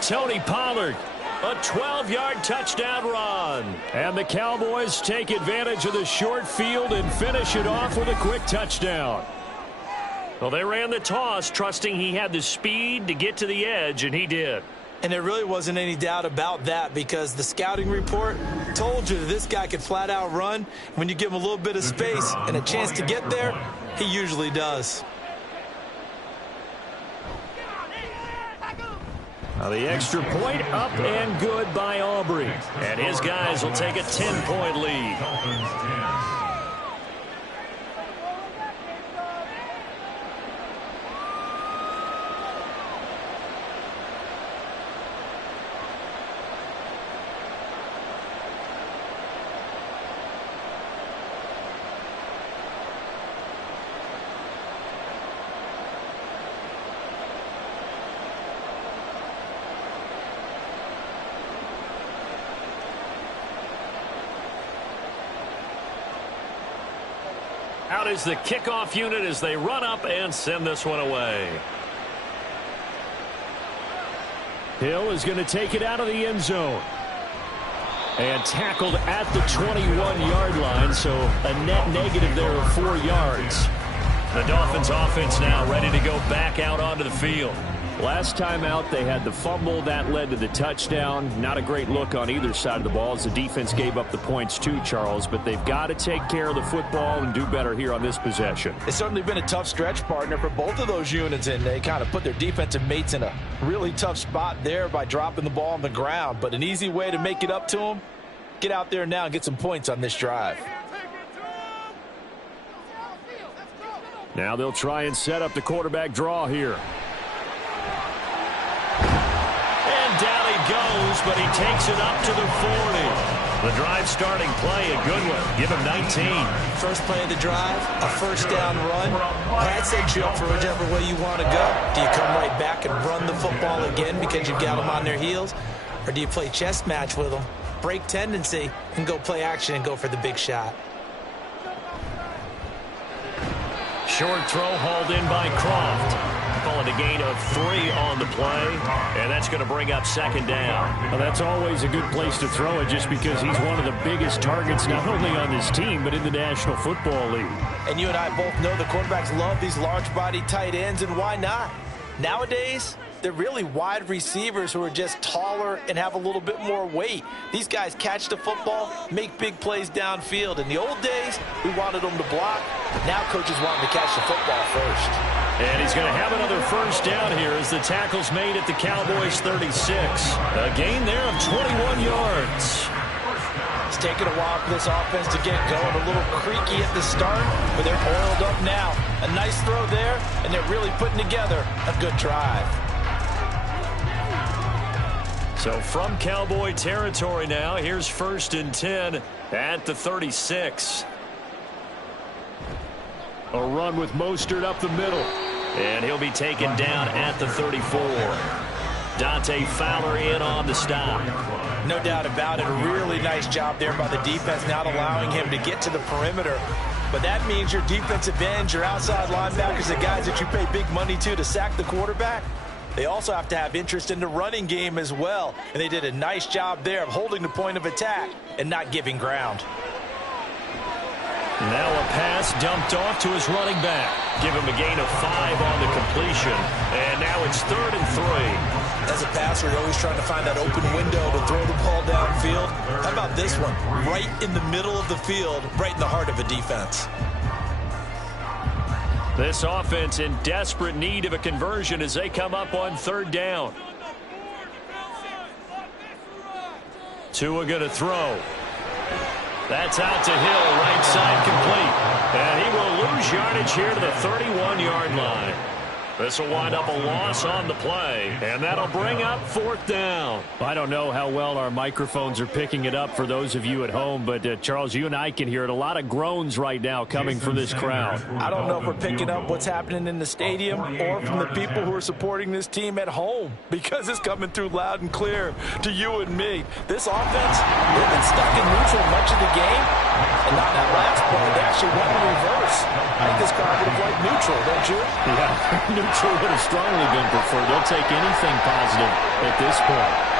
Tony Pollard, a 12-yard touchdown run. And the Cowboys take advantage of the short field and finish it off with a quick touchdown. Well, they ran the toss, trusting he had the speed to get to the edge, and he did. And there really wasn't any doubt about that because the scouting report told you that this guy could flat out run. When you give him a little bit of space and a chance to get there, he usually does. Now the extra point up and good by Aubrey. And his guys will take a 10-point lead. Out is the kickoff unit as they run up and send this one away. Hill is going to take it out of the end zone. And tackled at the 21-yard line, so a net negative there of 4 yards. The Dolphins offense now ready to go back out onto the field. Last time out, they had the fumble. That led to the touchdown. Not a great look on either side of the ball as the defense gave up the points too, Charles. But they've got to take care of the football and do better here on this possession. It's certainly been a tough stretch, partner, for both of those units, and they kind of put their defensive mates in a really tough spot there by dropping the ball on the ground. But an easy way to make it up to them, get out there now and get some points on this drive. Now they'll try and set up the quarterback draw here. And down he goes, but he takes it up to the 40. The drive starting play, a good one. Give him 19. First play of the drive, a first down run. That sets you up for whichever way you want to go. Do you come right back and run the football again because you've got them on their heels? Or do you play chess match with them, break tendency, and go play action and go for the big shot? Short throw hauled in by Croft. Calling a gain of 3 on the play, and that's going to bring up second down. Well, that's always a good place to throw it just because he's one of the biggest targets not only on this team but in the National Football League. And you and I both know the quarterbacks love these large-body tight ends, and why not? Nowadays, they're really wide receivers who are just taller and have a little bit more weight. These guys catch the football, make big plays downfield. In the old days, we wanted them to block. Now coaches want them to catch the football first. And he's going to have another first down here as the tackle's made at the Cowboys 36. A gain there of 21 yards. It's taken a while for this offense to get going. A little creaky at the start, but they're oiled up now. A nice throw there, and they're really putting together a good drive. So from Cowboy territory now, here's 1st and 10 at the 36. A run with Mostert up the middle. And he'll be taken down at the 34. Dante Fowler in on the stop. No doubt about it. A really nice job there by the defense, not allowing him to get to the perimeter. But that means your defensive ends, your outside linebackers, the guys that you pay big money to sack the quarterback, they also have to have interest in the running game as well. And they did a nice job there of holding the point of attack and not giving ground. Now a pass dumped off to his running back. Give him a gain of 5 on the completion. And now it's 3rd and 3. As a passer, you're always trying to find that open window to throw the ball downfield. How about this one? Right in the middle of the field, right in the heart of a defense. This offense in desperate need of a conversion as they come up on 3rd down. Tua going to throw. That's out to Hill, right side complete. And he will lose yardage here to the 31-yard line. This will wind up a loss on the play, and that'll bring up 4th down. I don't know how well our microphones are picking it up for those of you at home, but Charles, you and I can hear it. A lot of groans right now coming from this crowd. I don't know if we're picking up what's happening in the stadium or from the people who are supporting this team at home, because it's coming through loud and clear to you and me. This offense, they've been stuck in neutral much of the game, and on that last play, they actually went in reverse. I think this crowd would have liked neutral, don't you? Yeah. Neutral would have strongly been preferred. They'll take anything positive at this point.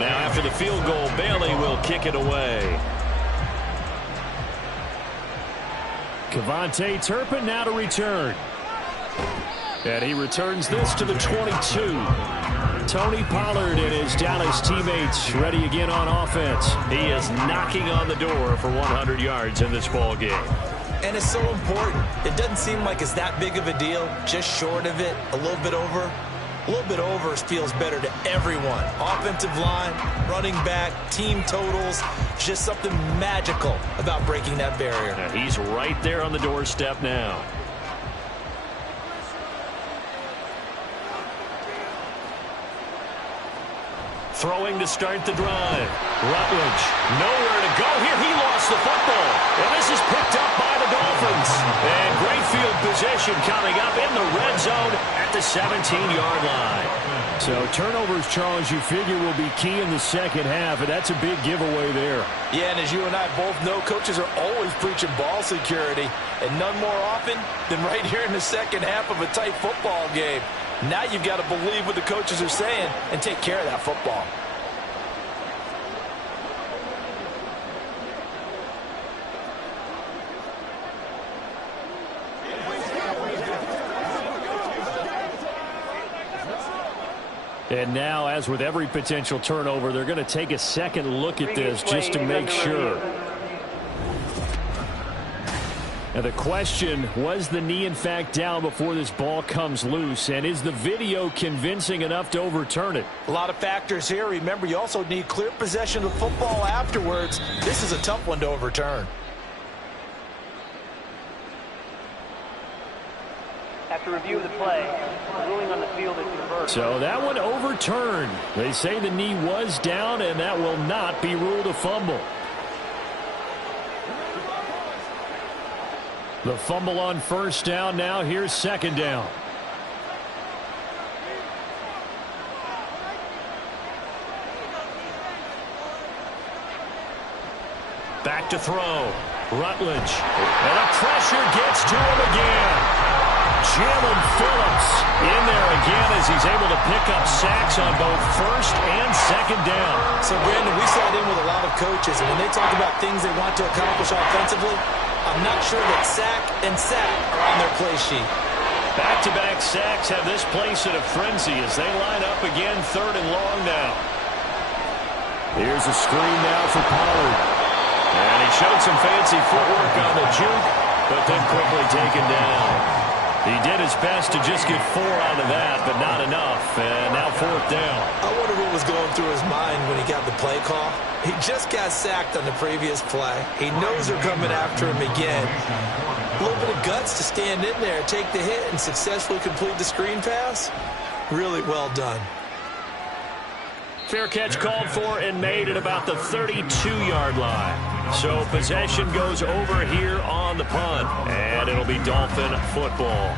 Now after the field goal, Bailey will kick it away. Kevontae Turpin now to return. And he returns this to the 22. Tony Pollard and his Dallas teammates ready again on offense. He is knocking on the door for 100 yards in this ball game. And it's so important. It doesn't seem like it's that big of a deal, just short of it, a little bit over. A little bit over feels better to everyone. Offensive line, running back, team totals, just something magical about breaking that barrier. And he's right there on the doorstep now. Throwing to start the drive. Rutledge, nowhere to go here. He lost the football. And this is picked up by the Dolphins. And great field position coming up in the red zone at the 17-yard line. So turnovers, Charles, you figure will be key in the second half, and that's a big giveaway there. Yeah, and as you and I both know, coaches are always preaching ball security, and none more often than right here in the second half of a tight football game. Now you've got to believe what the coaches are saying and take care of that football. And now, as with every potential turnover, they're going to take a second look at this just to make sure. And the question, was the knee in fact down before this ball comes loose? And is the video convincing enough to overturn it? A lot of factors here. Remember, you also need clear possession of the football afterwards. This is a tough one to overturn. After review of the play, the ruling on the field is reversed. So that one overturned. They say the knee was down, and that will not be ruled a fumble. The fumble on first down. Now here's second down. Back to throw. Rutledge. And the pressure gets to him again. Jalen Phillips in there again as he's able to pick up sacks on both first and second down. So, Brandon, we sat in with a lot of coaches, and when they talk about things they want to accomplish offensively, I'm not sure that sack and sack are on their play sheet. Back-to-back sacks have this place in a frenzy as they line up again, third and long now. Here's a screen now for Pollard. And he showed some fancy footwork on the juke, but then quickly taken down. He did his best to just get 4 out of that, but not enough. And now fourth down. I wonder what was going through his mind when he got the play call. He just got sacked on the previous play. He knows they're coming after him again. A little bit of guts to stand in there, take the hit, and successfully complete the screen pass. Really well done. Fair catch called for and made at about the 32-yard line. So possession goes over here on the punt, and it'll be Dolphin football.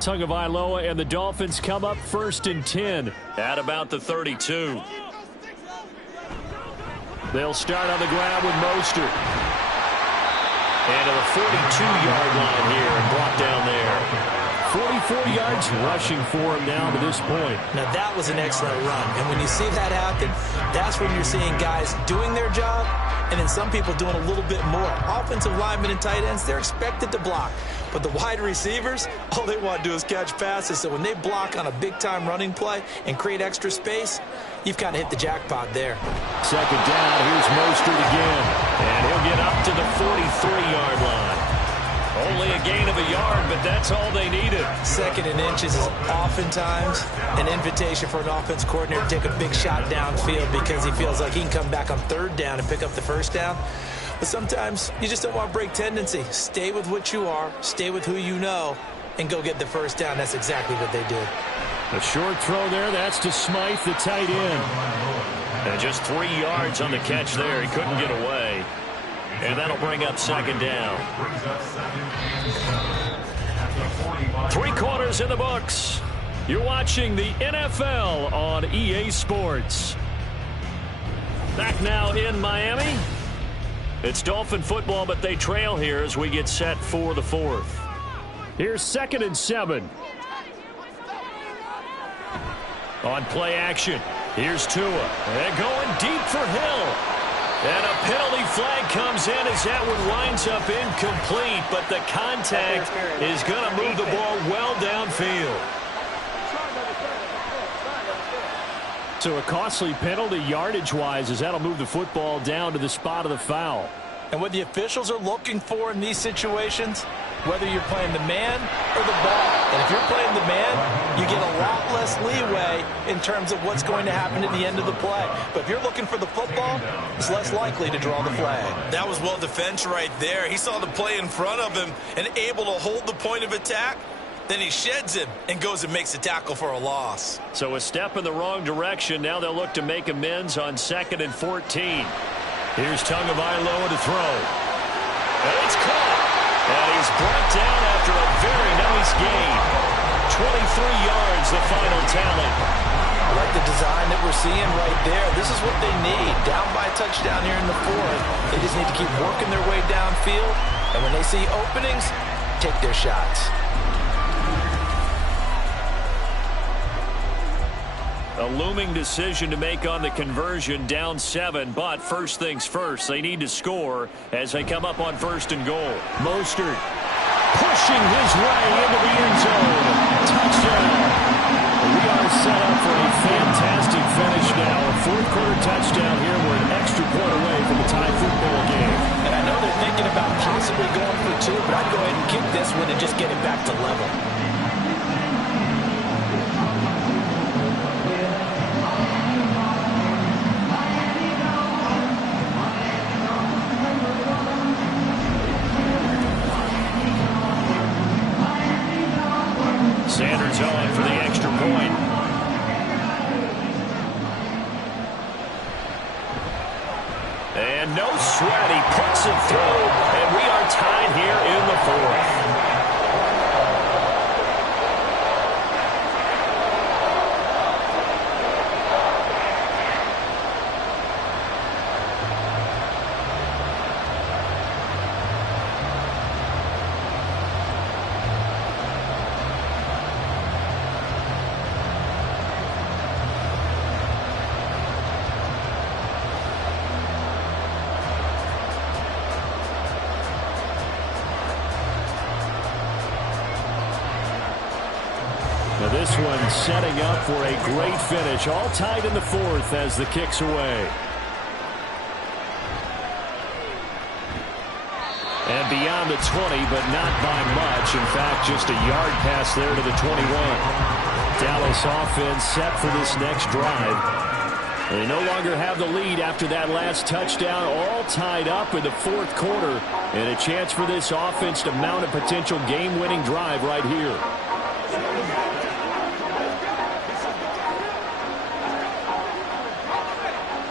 Tagovailoa and the Dolphins come up first and 10 at about the 32. They'll start on the ground with Mostert. And to the 42-yard line here and brought down there. 44 yards rushing for him down to this point. Now that was an excellent run. And when you see that happen, that's when you're seeing guys doing their job and then some people doing a little bit more. Offensive linemen and tight ends, they're expected to block. But the wide receivers, all they want to do is catch passes. So when they block on a big-time running play and create extra space, you've kind of hit the jackpot there. Second down, here's Mostert again. And he'll get up to the 43-yard line. Only a gain of a yard, but that's all they needed. Second and inches is oftentimes an invitation for an offense coordinator to take a big shot downfield because he feels like he can come back on third down and pick up the first down. But sometimes you just don't want to break tendency. Stay with what you are, stay with who you know, and go get the first down. That's exactly what they did. A short throw there, that's to Smythe, the tight end. And just 3 yards on the catch there. He couldn't get away. And that'll bring up second down. 3 quarters in the books. You're watching the NFL on EA Sports. Back now in Miami. It's Dolphin football, but they trail here as we get set for the fourth. Here's 2nd and 7. On play action, here's Tua. And going deep for Hill. And a penalty flag comes in as that one winds up incomplete, but the contact is going to move the ball well downfield. So a costly penalty yardage-wise as that'll move the football down to the spot of the foul. And what the officials are looking for in these situations, whether you're playing the man or the ball. And if you're playing the man, you get a lot less leeway in terms of what's going to happen at the end of the play. But if you're looking for the football, it's less likely to draw the flag. That was well defense right there. He saw the play in front of him and able to hold the point of attack Then he sheds him and goes and makes a tackle for a loss. So a step in the wrong direction. Now they'll look to make amends on 2nd and 14. Here's Tagovailoa to throw. And it's caught. And he's brought down after a very nice gain. 23 yards, the final tally. I like the design that we're seeing right there. This is what they need. Down by a touchdown here in the 4th. They just need to keep working their way downfield. And when they see openings, take their shots. A looming decision to make on the conversion, down 7, but first things first, they need to score as they come up on 1st and goal. Mostert pushing his way into the end zone. Touchdown. We are set up for a fantastic finish now. A 4th-quarter touchdown here. We're an extra point away from a tie football game. And I know they're thinking about possibly going for 2, but I'd go ahead and kick this one and just get it back to level. Sanders on for the extra point. And no sweat, he puts it through, and we are tied here in the 4th. Now this one setting up for a great finish. All tied in the 4th as the kick's away. And beyond the 20, but not by much. In fact, just a yard pass there to the 21. Dallas offense set for this next drive. They no longer have the lead after that last touchdown. All tied up in the 4th quarter. And a chance for this offense to mount a potential game-winning drive right here.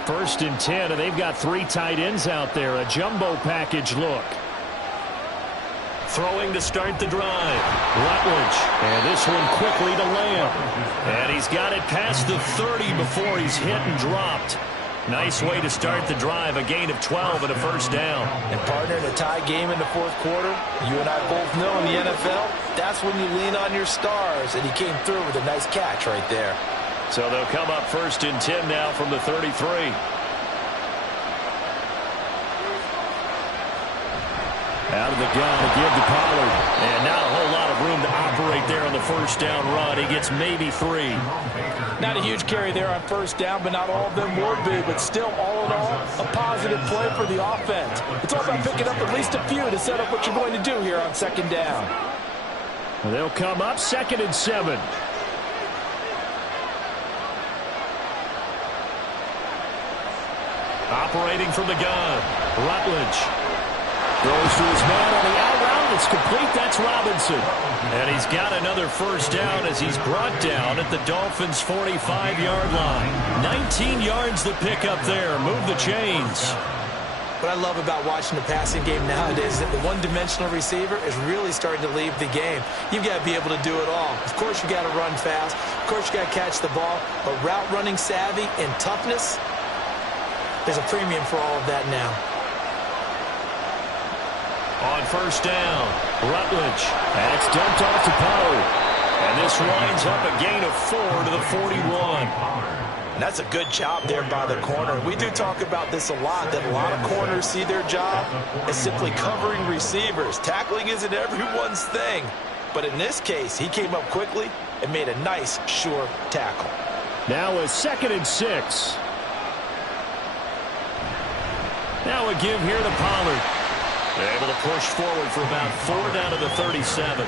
First and 10, and they've got 3 tight ends out there. A jumbo package look. Throwing to start the drive. Rutledge. And this one quickly to Lamb. And he's got it past the 30 before he's hit and dropped. Nice way to start the drive. A gain of 12 and a first down. And partner, in a tie game in the 4th quarter, you and I both know in the NFL, that's when you lean on your stars. And he came through with a nice catch right there. So they'll come up first and 10 now from the 33. Out of the gun to give to Pollard. And not a whole lot of room to operate there on the first down run. He gets maybe 3. Not a huge carry there on first down, but not all of them would be. But still, all in all, a positive play for the offense. It's all about picking up at least a few to set up what you're going to do here on 2nd down. They'll come up 2nd and 7. Operating from the gun. Rutledge. Throws to his man on the out route. It's complete. That's Robinson. And he's got another first down as he's brought down at the Dolphins' 45-yard line. 19 yards the pickup there. Move the chains. What I love about watching the passing game nowadays is that the one-dimensional receiver is really starting to leave the game. You've got to be able to do it all. Of course, you got to run fast. Of course, you got to catch the ball. But route running savvy and toughness, there's a premium for all of that now. On first down, Rutledge. And it's dumped off to Pollard. And this winds up a gain of 4 to the 41. And that's a good job there by the corner. We do talk about this a lot, that a lot of corners see their job as simply covering receivers. Tackling isn't everyone's thing. But in this case, he came up quickly and made a nice, sure tackle. Now a 2nd and 6. Now a give here to Pollard. They're able to push forward for about 4 down to the 37.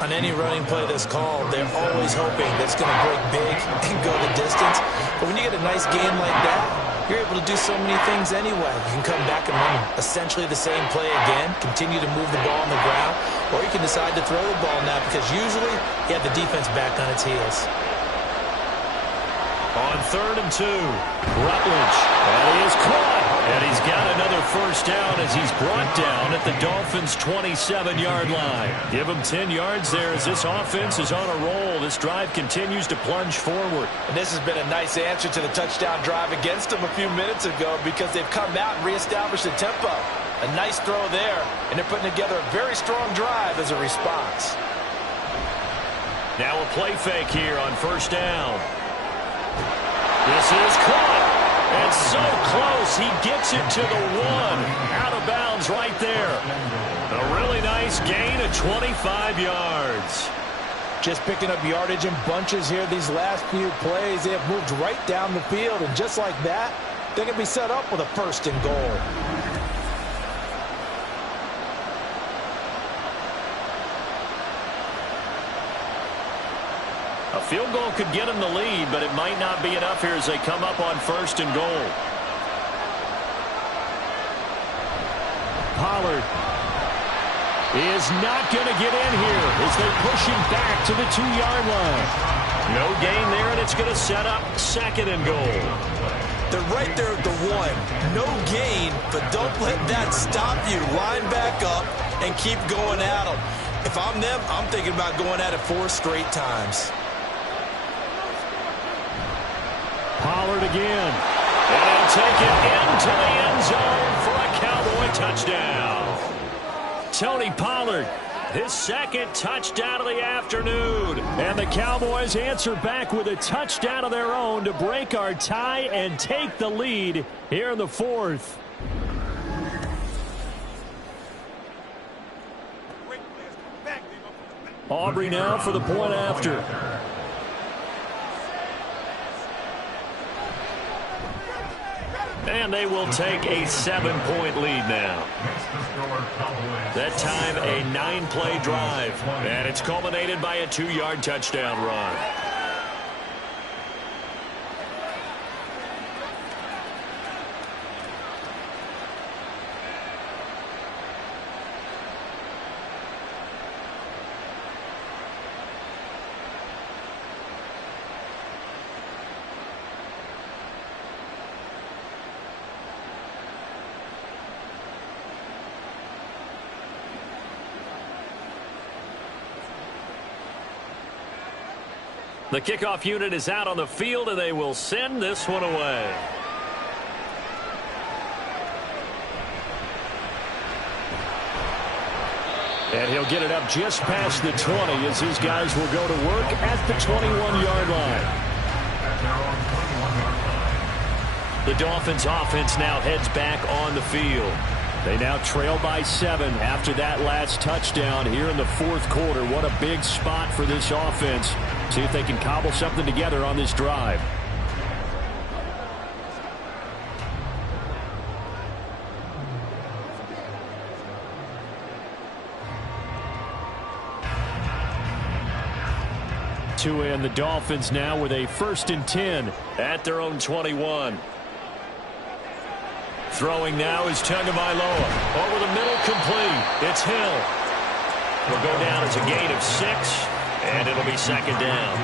On any running play that's called, they're always hoping that it's going to break big and go the distance. But when you get a nice gain like that, you're able to do so many things anyway. You can come back and run essentially the same play again, continue to move the ball on the ground, or you can decide to throw the ball now because usually you have the defense back on its heels. On 3rd and 2, Rutledge, and he is caught, and he's got another first down as he's brought down at the Dolphins' 27-yard line. Give him 10 yards there as this offense is on a roll. This drive continues to plunge forward. And this has been a nice answer to the touchdown drive against them a few minutes ago because they've come out and reestablished the tempo. A nice throw there, and they're putting together a very strong drive as a response. Now a play fake here on first down. This is caught. And so close. He gets it to the 1. Out of bounds right there. A really nice gain of 25 yards. Just picking up yardage in bunches here these last few plays. They have moved right down the field, and just like that, they can be set up with a 1st and goal. A field goal could get them the lead, but it might not be enough here as they come up on 1st and goal. Pollard is not going to get in here as they push him back to the 2-yard line. No gain there, and it's going to set up 2nd and goal. They're right there at the 1. No gain, but don't let that stop you. Line back up and keep going at them. If I'm them, I'm thinking about going at it 4 straight times. Pollard again. And he'll take it into the end zone for a Cowboy touchdown. Tony Pollard, his 2nd touchdown of the afternoon. And the Cowboys answer back with a touchdown of their own to break our tie and take the lead here in the 4th. Aubrey now for the point after. And they will take a 7-point lead now. That time a 9-play drive. And it's culminated by a 2-yard touchdown run. The kickoff unit is out on the field, and they will send this one away. And he'll get it up just past the 20 as his guys will go to work at the 21-yard line. The Dolphins offense now heads back on the field. They now trail by 7 after that last touchdown here in the 4th quarter. What a big spot for this offense. See if they can cobble something together on this drive. Tua and the Dolphins now with a 1st and 10 at their own 21. Throwing now is Tagovailoa. Over the middle, complete. It's Hill. Will go down as a gain of 6, and it'll be 2nd down.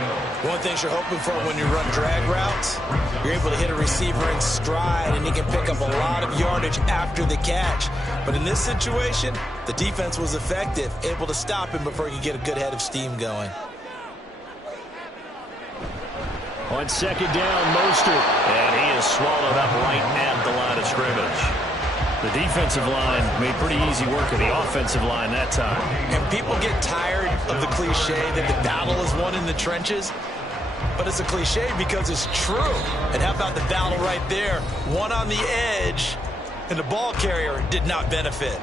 One thing you're hoping for when you run drag routes, you're able to hit a receiver in stride, and he can pick up a lot of yardage after the catch. But in this situation, the defense was effective, able to stop him before he could get a good head of steam going. On 2nd down, Mostert. And he is swallowed up right at the line of scrimmage. The defensive line made pretty easy work of the offensive line that time. And people get tired of the cliche that the battle is won in the trenches. But it's a cliche because it's true. And how about the battle right there? One on the edge, and the ball carrier did not benefit.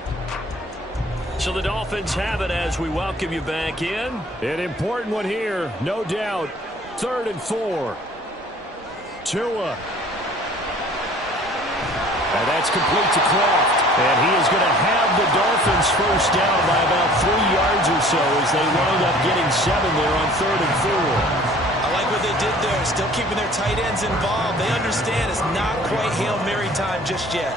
So the Dolphins have it as we welcome you back in. An important one here, no doubt. 3rd and 4. Tua. And that's complete to Kraft. And he is going to have the Dolphins first down by about 3 yards or so as they wind up getting 7 there on 3rd and 4. I like what they did there. they're still keeping their tight ends involved. They understand it's not quite Hail Mary time just yet.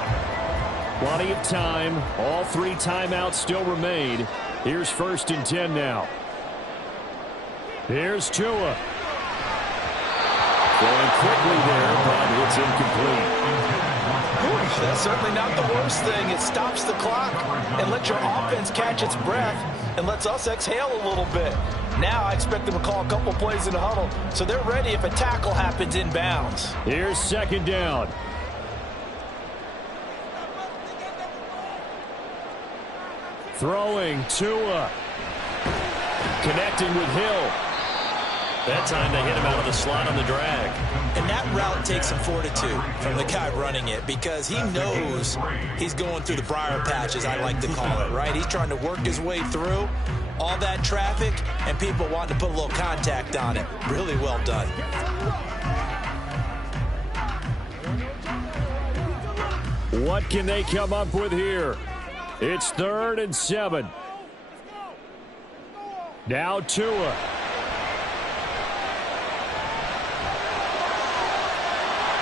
Plenty of time. All 3 timeouts still remain. Here's 1st and 10 now. Here's Tua. Going quickly there, but it's incomplete. That's certainly not the worst thing. It stops the clock and lets your offense catch its breath and lets us exhale a little bit. Now I expect them to call a couple plays in the huddle, so they're ready if a tackle happens inbounds. Here's 2nd down. Throwing Tua. Connecting with Hill. That time they hit him out of the slot on the drag. And that route takes some fortitude from the guy running it because he knows he's going through the briar patch, as I like to call it, right? He's trying to work his way through all that traffic and people want to put a little contact on it. Really well done. What can they come up with here? It's 3rd and 7. Now Tua.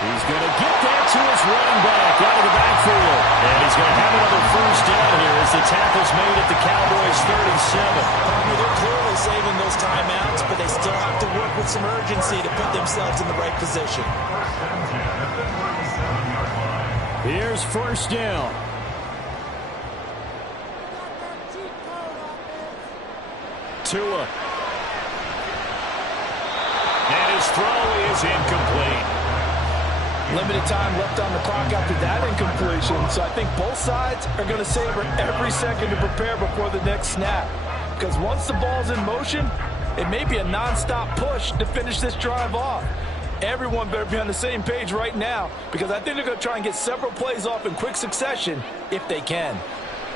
He's going to get that to his running back out of the backfield. And he's going to have another 1st down here as the tackle's made at the Cowboys 37. They're clearly saving those timeouts, but they still have to work with some urgency to put themselves in the right position. Here's 1st down. Tua. And his throw is incomplete. Limited time left on the clock after that incompletion, so I think both sides are going to savor every second to prepare before the next snap. Because once the ball's in motion, it may be a nonstop push to finish this drive off. Everyone better be on the same page right now because I think they're going to try and get several plays off in quick succession if they can.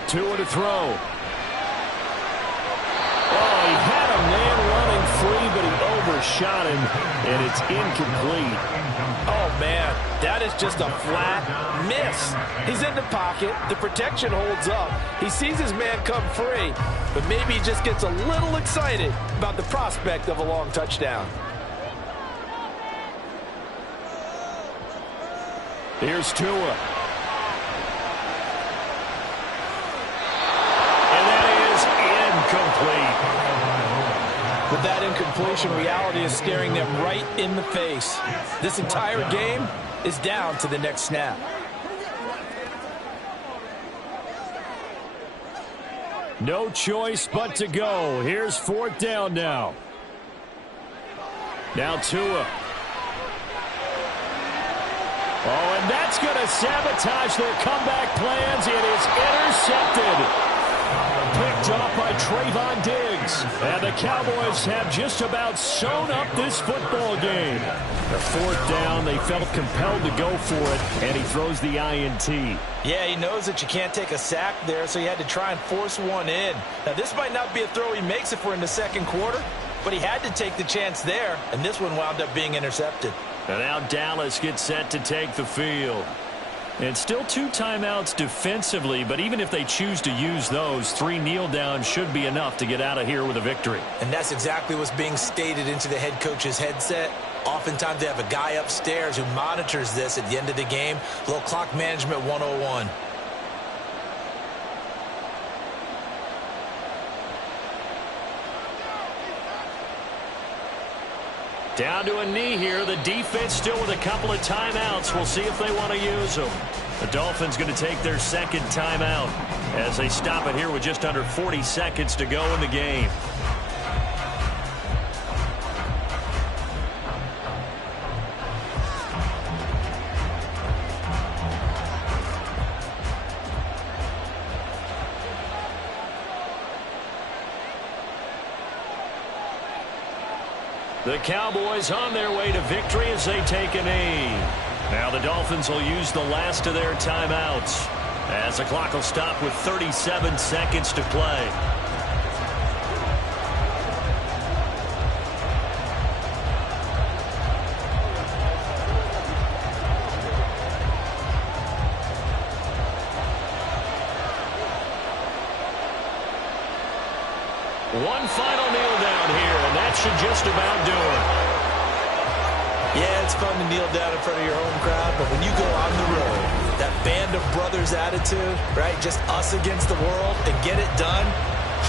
Tua to throw. Oh, he had a man running free, but he overshot him, and it's incomplete. Oh, man, that is just a flat miss. He's in the pocket. The protection holds up. He sees his man come free, but maybe he just gets a little excited about the prospect of a long touchdown. Here's Tua. And that is incomplete. With that incompletion, reality is staring them right in the face. This entire game is down to the next snap. No choice but to go. Here's 4th down now. Now Tua. Oh, and that's going to sabotage their comeback plans. It is intercepted. Picked off by Trayvon Diggs. And the Cowboys have just about sewn up this football game. The 4th down, they felt compelled to go for it, and he throws the INT. Yeah, he knows that you can't take a sack there, so he had to try and force one in. Now, this might not be a throw he makes if we're in the 2nd quarter, but he had to take the chance there, and this one wound up being intercepted. And now Dallas gets set to take the field. And still 2 timeouts defensively, but even if they choose to use those, 3 kneel downs should be enough to get out of here with a victory. And that's exactly what's being stated into the head coach's headset. Oftentimes they have a guy upstairs who monitors this at the end of the game. A little clock management 101. Down to a knee here. The defense still with a couple of timeouts. We'll see if they want to use them. The Dolphins going to take their 2nd timeout as they stop it here with just under 40 seconds to go in the game. The Cowboys on their way to victory as they take a knee. Now the Dolphins will use the last of their timeouts as the clock will stop with 37 seconds to play. One final kneel down here, and that should just about do it. it's fun to kneel down in front of your home crowd, but when you go on the road, that band of brothers attitude, right? Just us against the world and get it done.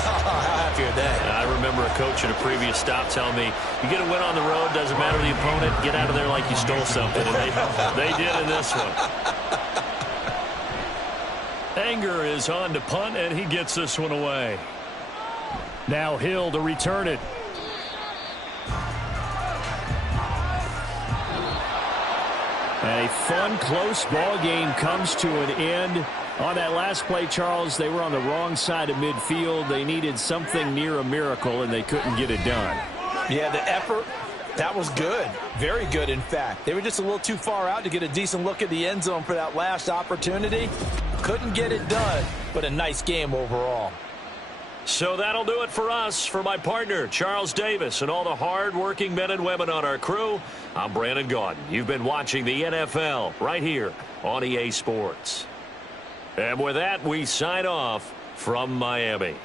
How happy are they? I remember a coach at a previous stop telling me, you get a win on the road, doesn't matter the opponent, get out of there like you stole something. And they did in this one. Anger is on to punt, and he gets this one away. Now Hill to return it. And a fun, close ball game comes to an end. On that last play, Charles, they were on the wrong side of midfield. They needed something near a miracle, and they couldn't get it done. Yeah, the effort, that was good. Very good, in fact. They were just a little too far out to get a decent look at the end zone for that last opportunity. Couldn't get it done, but a nice game overall. So that'll do it for us. For my partner, Charles Davis, and all the hard-working men and women on our crew, I'm Brandon Gaudin. You've been watching the NFL right here on EA Sports. And with that, we sign off from Miami.